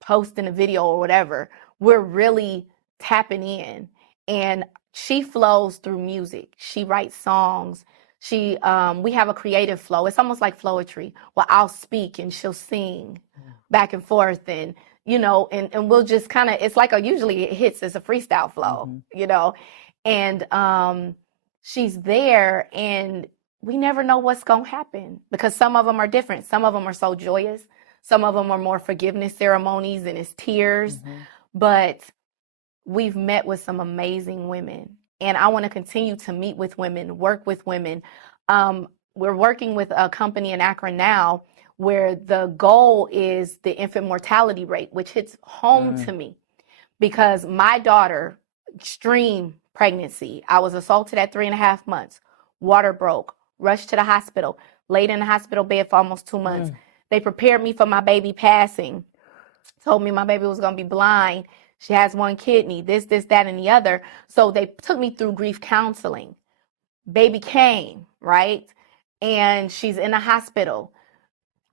posting a video or whatever. We're really tapping in. And she flows through music. She writes songs. We have a creative flow. It's almost like flowetry. Well, I'll speak and she'll sing back and forth, and and we'll just kind of, it's like usually it hits as a freestyle flow, and she's there, and we never know what's gonna happen because some of them are different. Some of them are so joyous. Some of them are more forgiveness ceremonies and it's tears, but we've met with some amazing women. And I want to continue to meet with women, work with women. We're working with a company in Akron now where the goal is the infant mortality rate, which hits home to me because my daughter, extreme pregnancy, I was assaulted at 3.5 months, water broke, rushed to the hospital, laid in the hospital bed for almost 2 months. They prepared me for my baby passing, told me my baby was going to be blind. She has one kidney, this, that, and the other. So they took me through grief counseling. Baby came, right? and she's in a hospital.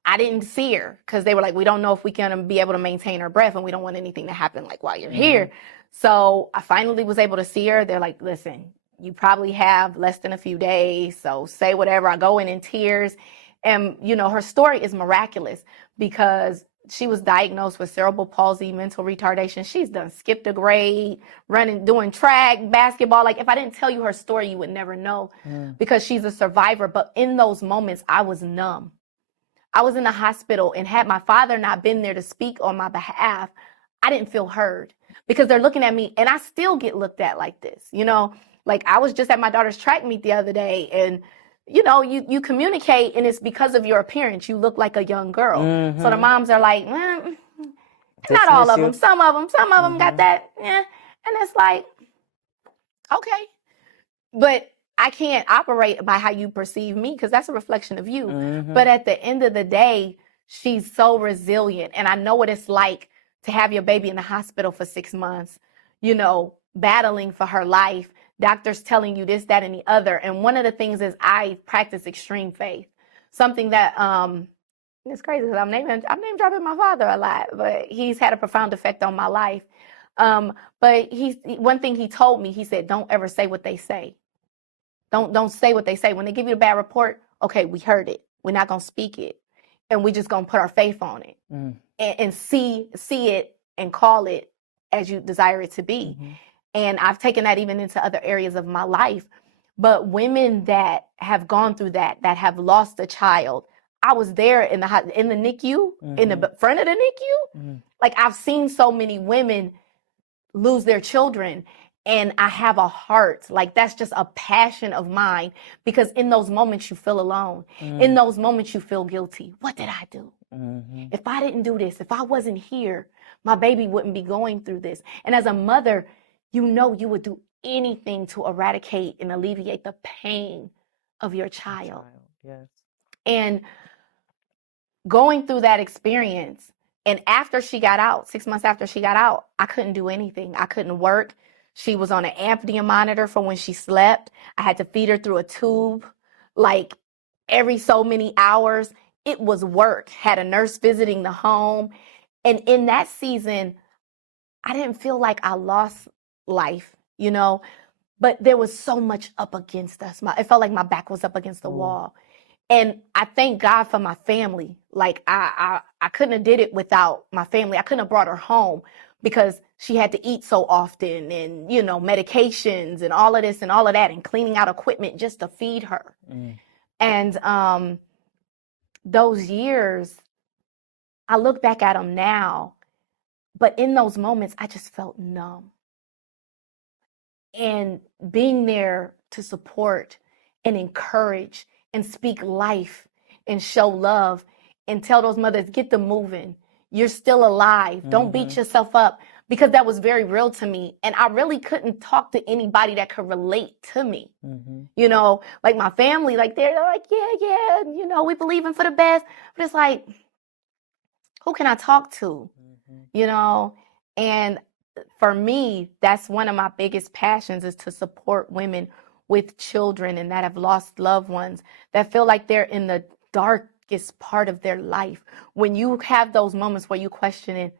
I didn't see her because they were like, we don't know if we can be able to maintain her breath, and we don't want anything to happen like while you're here. So I finally was able to see her. They're like, listen, you probably have less than a few days, so say whatever. I go in tears. And, her story is miraculous because she was diagnosed with cerebral palsy, mental retardation. She's done skipped a grade, running, doing track, basketball. Like, if I didn't tell you her story, you would never know because she's a survivor. But in those moments, I was numb. I was in the hospital, and had my father not been there to speak on my behalf, I didn't feel heard because they're looking at me, and I still get looked at like this. Like, I was just at my daughter's track meet the other day, and you communicate, and it's because of your appearance. You look like a young girl. So the moms are like, not all of them. Some of them got that. Yeah. And it's like, okay. But I can't operate by how you perceive me because that's a reflection of you. But at the end of the day, she's so resilient. And I know what it's like to have your baby in the hospital for 6 months, battling for her life. Doctors telling you this, that, and the other. And one of the things is I practice extreme faith. Something that it's crazy because I'm name dropping my father a lot, but he's had a profound effect on my life. But one thing he told me, he said, don't ever say what they say. Don't say what they say. When they give you a bad report, okay, we heard it. We're not gonna speak it, and we're just gonna put our faith on it and see it and call it as you desire it to be. And I've taken that even into other areas of my life. But women that have gone through that have lost a child, I was there in the NICU, in the front of the NICU. Like, I've seen so many women lose their children, and I have a heart. Like, that's just a passion of mine because in those moments you feel alone. In those moments you feel guilty. What did I do? If I didn't do this, if I wasn't here, my baby wouldn't be going through this. And as a mother, you would do anything to eradicate and alleviate the pain of your child. Yes. And going through that experience, and after she got out, 6 months after she got out, I couldn't do anything. I couldn't work. She was on an apnea monitor for when she slept. I had to feed her through a tube like every so many hours. It was work. Had a nurse visiting the home. And in that season, I didn't feel like I lost life, but there was so much up against us. It felt like my back was up against the wall. And I thank God for my family. Like, I couldn't have did it without my family. I couldn't have brought her home because she had to eat so often and, medications and all of this and all of that and cleaning out equipment just to feed her. And those years, I look back at them now, but in those moments, I just felt numb. And being there to support and encourage and speak life and show love and tell those mothers, get them moving. You're still alive. Don't beat yourself up, because that was very real to me. And I really couldn't talk to anybody that could relate to me. Like my family, like they're like, yeah, we believe in for the best. But it's like, who can I talk to? And for me, that's one of my biggest passions, is to support women with children and that have lost loved ones, that feel like they're in the darkest part of their life. When you have those moments where you questioning,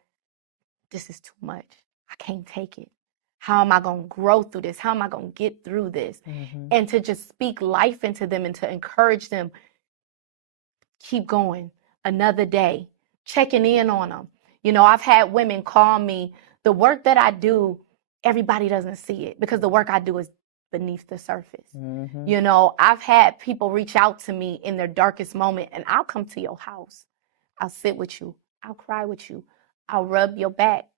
this is too much. I can't take it. How am I going to grow through this? How am I going to get through this? And to just speak life into them and to encourage them, keep going, another day, checking in on them. I've had women call me. The work that I do, everybody doesn't see it because the work I do is beneath the surface. I've had people reach out to me in their darkest moment, and I'll come to your house. I'll sit with you. I'll cry with you. I'll rub your back.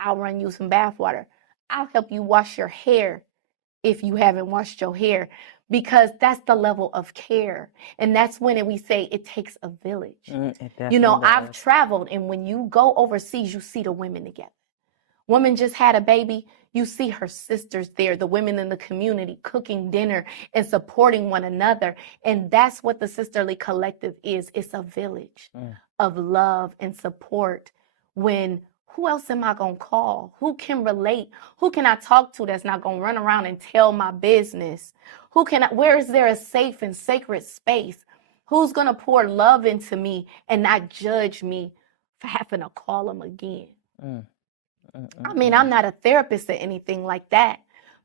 I'll run you some bath water. I'll help you wash your hair if you haven't washed your hair, because that's the level of care. And that's when we say it takes a village. I've traveled, and when you go overseas, you see the women together. Woman just had a baby, you see her sisters there, the women in the community cooking dinner and supporting one another. And that's what the Sisterly Collective is. It's a village of love and support. When who else am I going to call? Who can relate? Who can I talk to that's not going to run around and tell my business? Where is there a safe and sacred space Who's going to pour love into me and not judge me for having to call them again? Mm, I mean, I'm not a therapist or anything like that.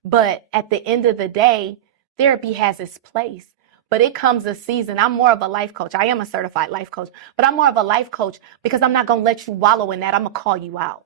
But at the end of the day, therapy has its place. But it comes a season. I'm more of a life coach. I am a certified life coach, but I'm more of a life coach because I'm not going to let you wallow in that. I'm going to call you out.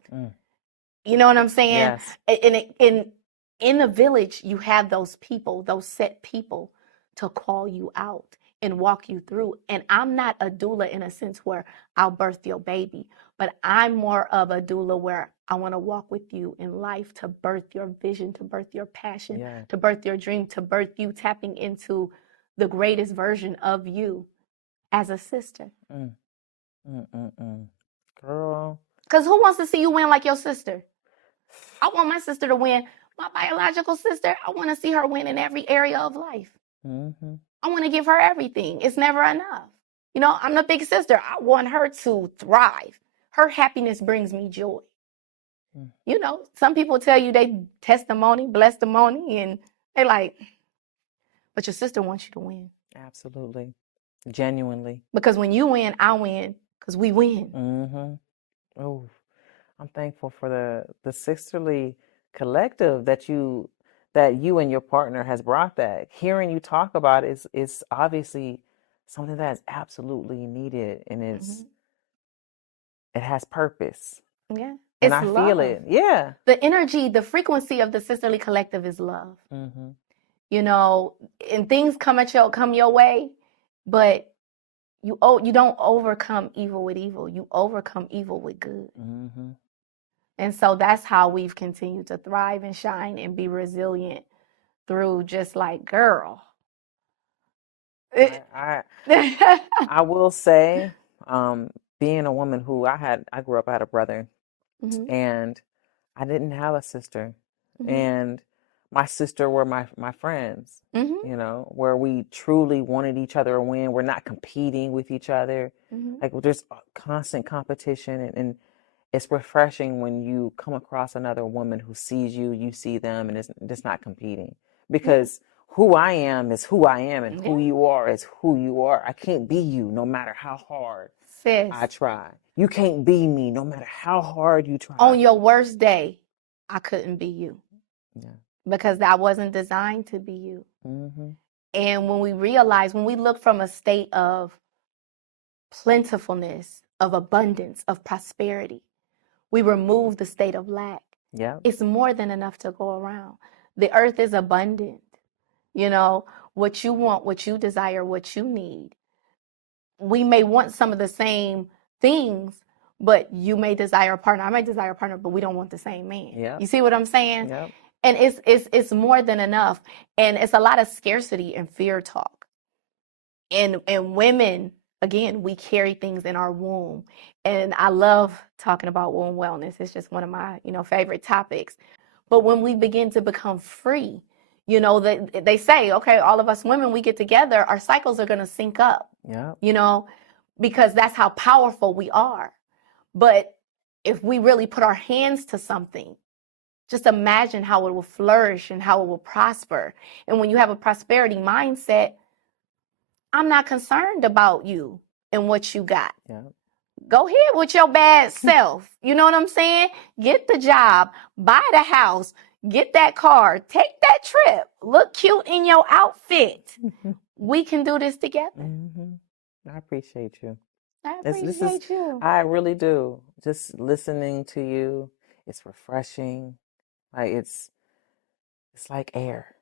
You know what I'm saying? Yes. In the village, you have those people, those set people to call you out and walk you through. And I'm not a doula in a sense where I'll birth your baby, but I'm more of a doula where I want to walk with you in life to birth your vision, to birth your passion, Yeah. to birth your dream, to birth you tapping into the greatest version of you as a sister. Girl. Because who wants to see you win like your sister? I want my sister to win. My biological sister, I want to see her win in every area of life. Mm-hmm. I want to give her everything. It's never enough. You know, I'm the big sister. I want her to thrive. Her happiness brings me joy. You know, some people tell you they testimony, blessedemony, and they like, but your sister wants you to win. Absolutely. Genuinely. Because when you win, I win. Because we win. Mm-hmm. Oh, I'm thankful for the sisterly collective that you and your partner has brought that. Hearing you talk about it is obviously something that is absolutely needed, and it has purpose. Yeah. And It's I feel love. it. Yeah. The energy, the frequency of the sisterly collective is love. You know, and things come your way, but you don't overcome evil with evil. You overcome evil with good. And so that's how we've continued to thrive and shine and be resilient through just like, girl. I will say, being a woman who I grew up, I had a brother, and I didn't have a sister, and my sister were my friends, you know, where we truly wanted each other to win. We're not competing with each other. Like there's constant competition, and it's refreshing when you come across another woman who sees you, you see them, and it's just not competing. Because who I am is who I am, and who you are is who you are. I can't be you no matter how hard I try. You can't be me no matter how hard you try. On your worst day, I couldn't be you. Yeah. Because I wasn't designed to be you. And when we realize, when we look from a state of plentifulness, of abundance, of prosperity, we remove the state of lack. Yeah. It's more than enough to go around. The earth is abundant. You know, what you want, what you desire, what you need. We may want some of the same things, but you may desire a partner. I may desire a partner, but we don't want the same man. Yeah. You see what I'm saying? Yeah. And it's more than enough. And it's a lot of scarcity and fear talk. And women, again, we carry things in our womb. And I love talking about womb wellness. It's just one of my, favorite topics. But when we begin to become free, they say, okay, all of us women, we get together, our cycles are going to sync up. Yeah. Because that's how powerful we are. But if we really put our hands to something, just imagine how it will flourish and how it will prosper. And when you have a prosperity mindset, I'm not concerned about you and what you got. Yeah. Go ahead with your bad self. You know what I'm saying? Get the job, buy the house, get that car, take that trip, look cute in your outfit. We can do this together. I appreciate you. I appreciate you. I really do. Just listening to you, it's refreshing. Like it's like air,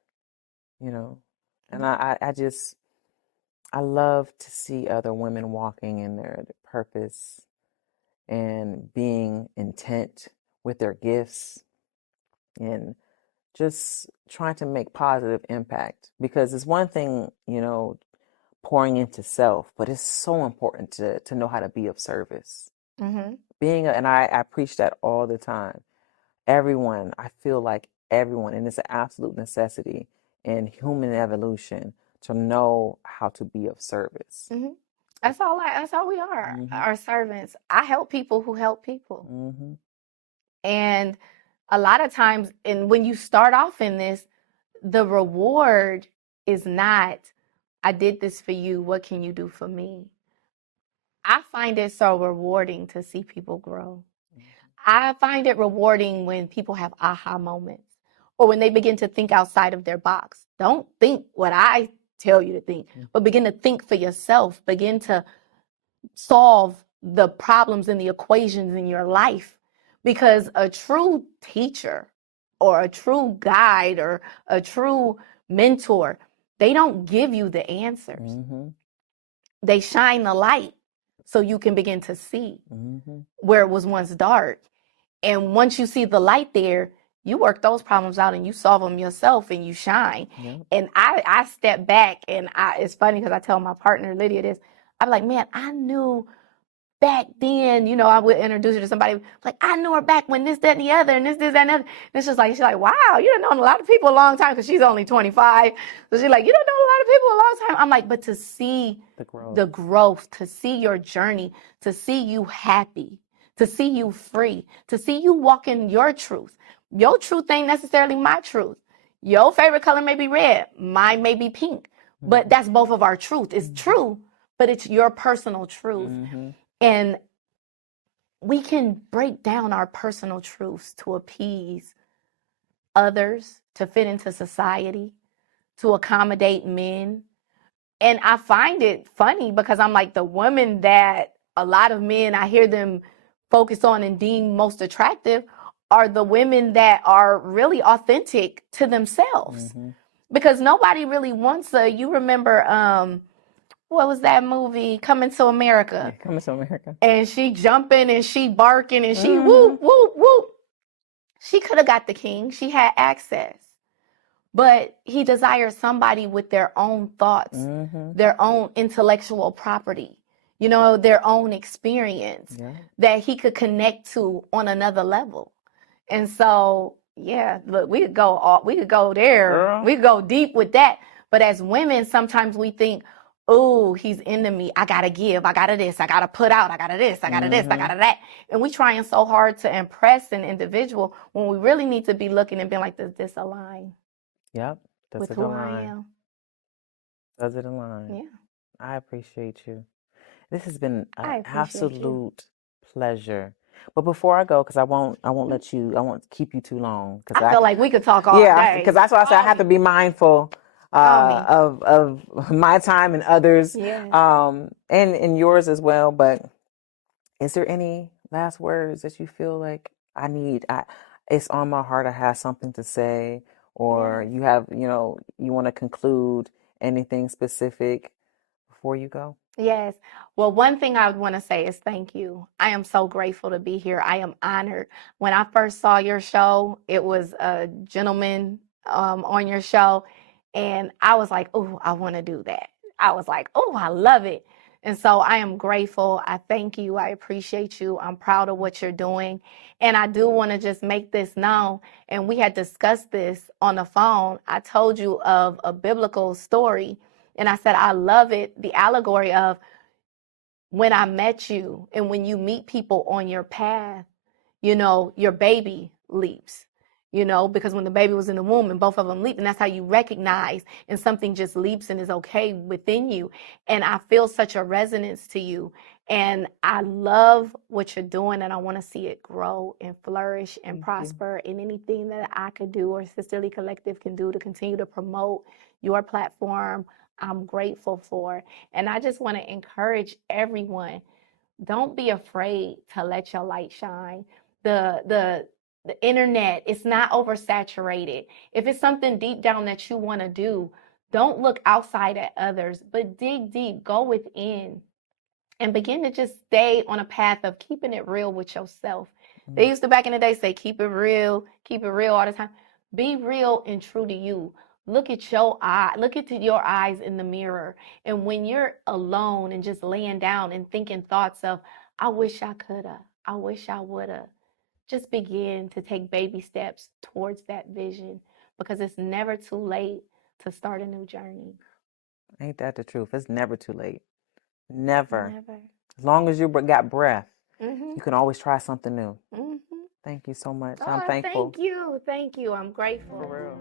And I love to see other women walking in their purpose and being intent with their gifts and just trying to make positive impact, because it's one thing, pouring into self, but it's so important to know how to be of service. And I preach that all the time. I feel like everyone, and it's an absolute necessity in human evolution to know how to be of service. That's all we are. Our servants. I help people who help people. And a lot of times, and when you start off in this, the reward is not I did this for you. What can you do for me? I find it so rewarding to see people grow. I find it rewarding when people have aha moments or when they begin to think outside of their box. Don't think what I tell you to think, but begin to think for yourself. Begin to solve the problems and the equations in your life. Because a true teacher or a true guide or a true mentor, they don't give you the answers. They shine the light so you can begin to see where it was once dark. And once you see the light there, you work those problems out and you solve them yourself and you shine. And I step back and it's funny because I tell my partner Lydia this. I'm like, man, I knew back then, you know, I would introduce her to somebody like, I knew her back when this, that, and the other, and this, that, and the other. And it's just like, she's like, wow, you done known a lot of people a long time because she's only 25. So she's like, you don't know a lot of people a long time. I'm like, but to see the growth, to see your journey, to see you happy, to see you free, to see you walk in your truth. Your truth ain't necessarily my truth. Your favorite color may be red, mine may be pink, but that's both of our truth. It's true, but it's your personal truth. And we can break down our personal truths to appease others, to fit into society, to accommodate men. And I find it funny because I'm like the woman that a lot of men, I hear them focus on and deem most attractive are the women that are really authentic to themselves. Because nobody really wants you remember, what was that movie? Coming to America. Yeah, Coming to America. And she jumping and she barking and she whoop, whoop, whoop. She could have got the king. She had access. But he desired somebody with their own thoughts, their own intellectual property, you know, their own experience that he could connect to on another level. And so, yeah, look, we could go there. Girl. We could go deep with that. But as women, sometimes we think, oh, he's into me. I gotta give. I gotta this. I gotta put out. I gotta this. I gotta this. I gotta that. And we trying so hard to impress an individual when we really need to be looking and being like, does this align? Yep. Does with it who align? I am? Does it align? Yeah. I appreciate you. This has been I an appreciate you. absolute pleasure. But before I go, because I won't let you, I won't keep you too long. I feel like we could talk all day. Because that's why I said I have to be mindful of my time and others, and yours as well. But is there any last words that you feel like it's on my heart, I have something to say, or you have, you want to conclude anything specific before you go? Yes. Well, one thing I would want to say is thank you. I am so grateful to be here. I am honored. When I first saw your show, it was a gentleman on your show, and I was like, oh, I want to do that. I was like, oh, I love it. And so I am grateful. I thank you. I appreciate you. I'm proud of what you're doing. And I do want to just make this known. And we had discussed this on the phone. I told you of a biblical story. And I said, I love it, the allegory of when I met you and when you meet people on your path, you know, your baby leaps, you know, because when the baby was in the womb and both of them leaped, and that's how you recognize and something just leaps and is okay within you. And I feel such a resonance to you. And I love what you're doing, and I want to see it grow and flourish and prosper in anything that I could do or Sisterly Collective can do to continue to promote your platform. I'm grateful for. And I just want to encourage everyone, don't be afraid to let your light shine. The internet, it's not oversaturated. If it's something deep down that you want to do, don't look outside at others, but dig deep, go within and begin to just stay on a path of keeping it real with yourself. They used to back in the day say, keep it real all the time. Be real and true to you. Look at your eyes in the mirror. And when you're alone and just laying down and thinking thoughts of, I wish I coulda, I wish I woulda, just begin to take baby steps towards that vision, because it's never too late to start a new journey. Ain't that the truth? It's never too late. Never. Never. As long as you got breath, Mm-hmm. you can always try something new. Mm-hmm. Thank you so much. Oh, I'm thankful. Thank you. I'm grateful. For real.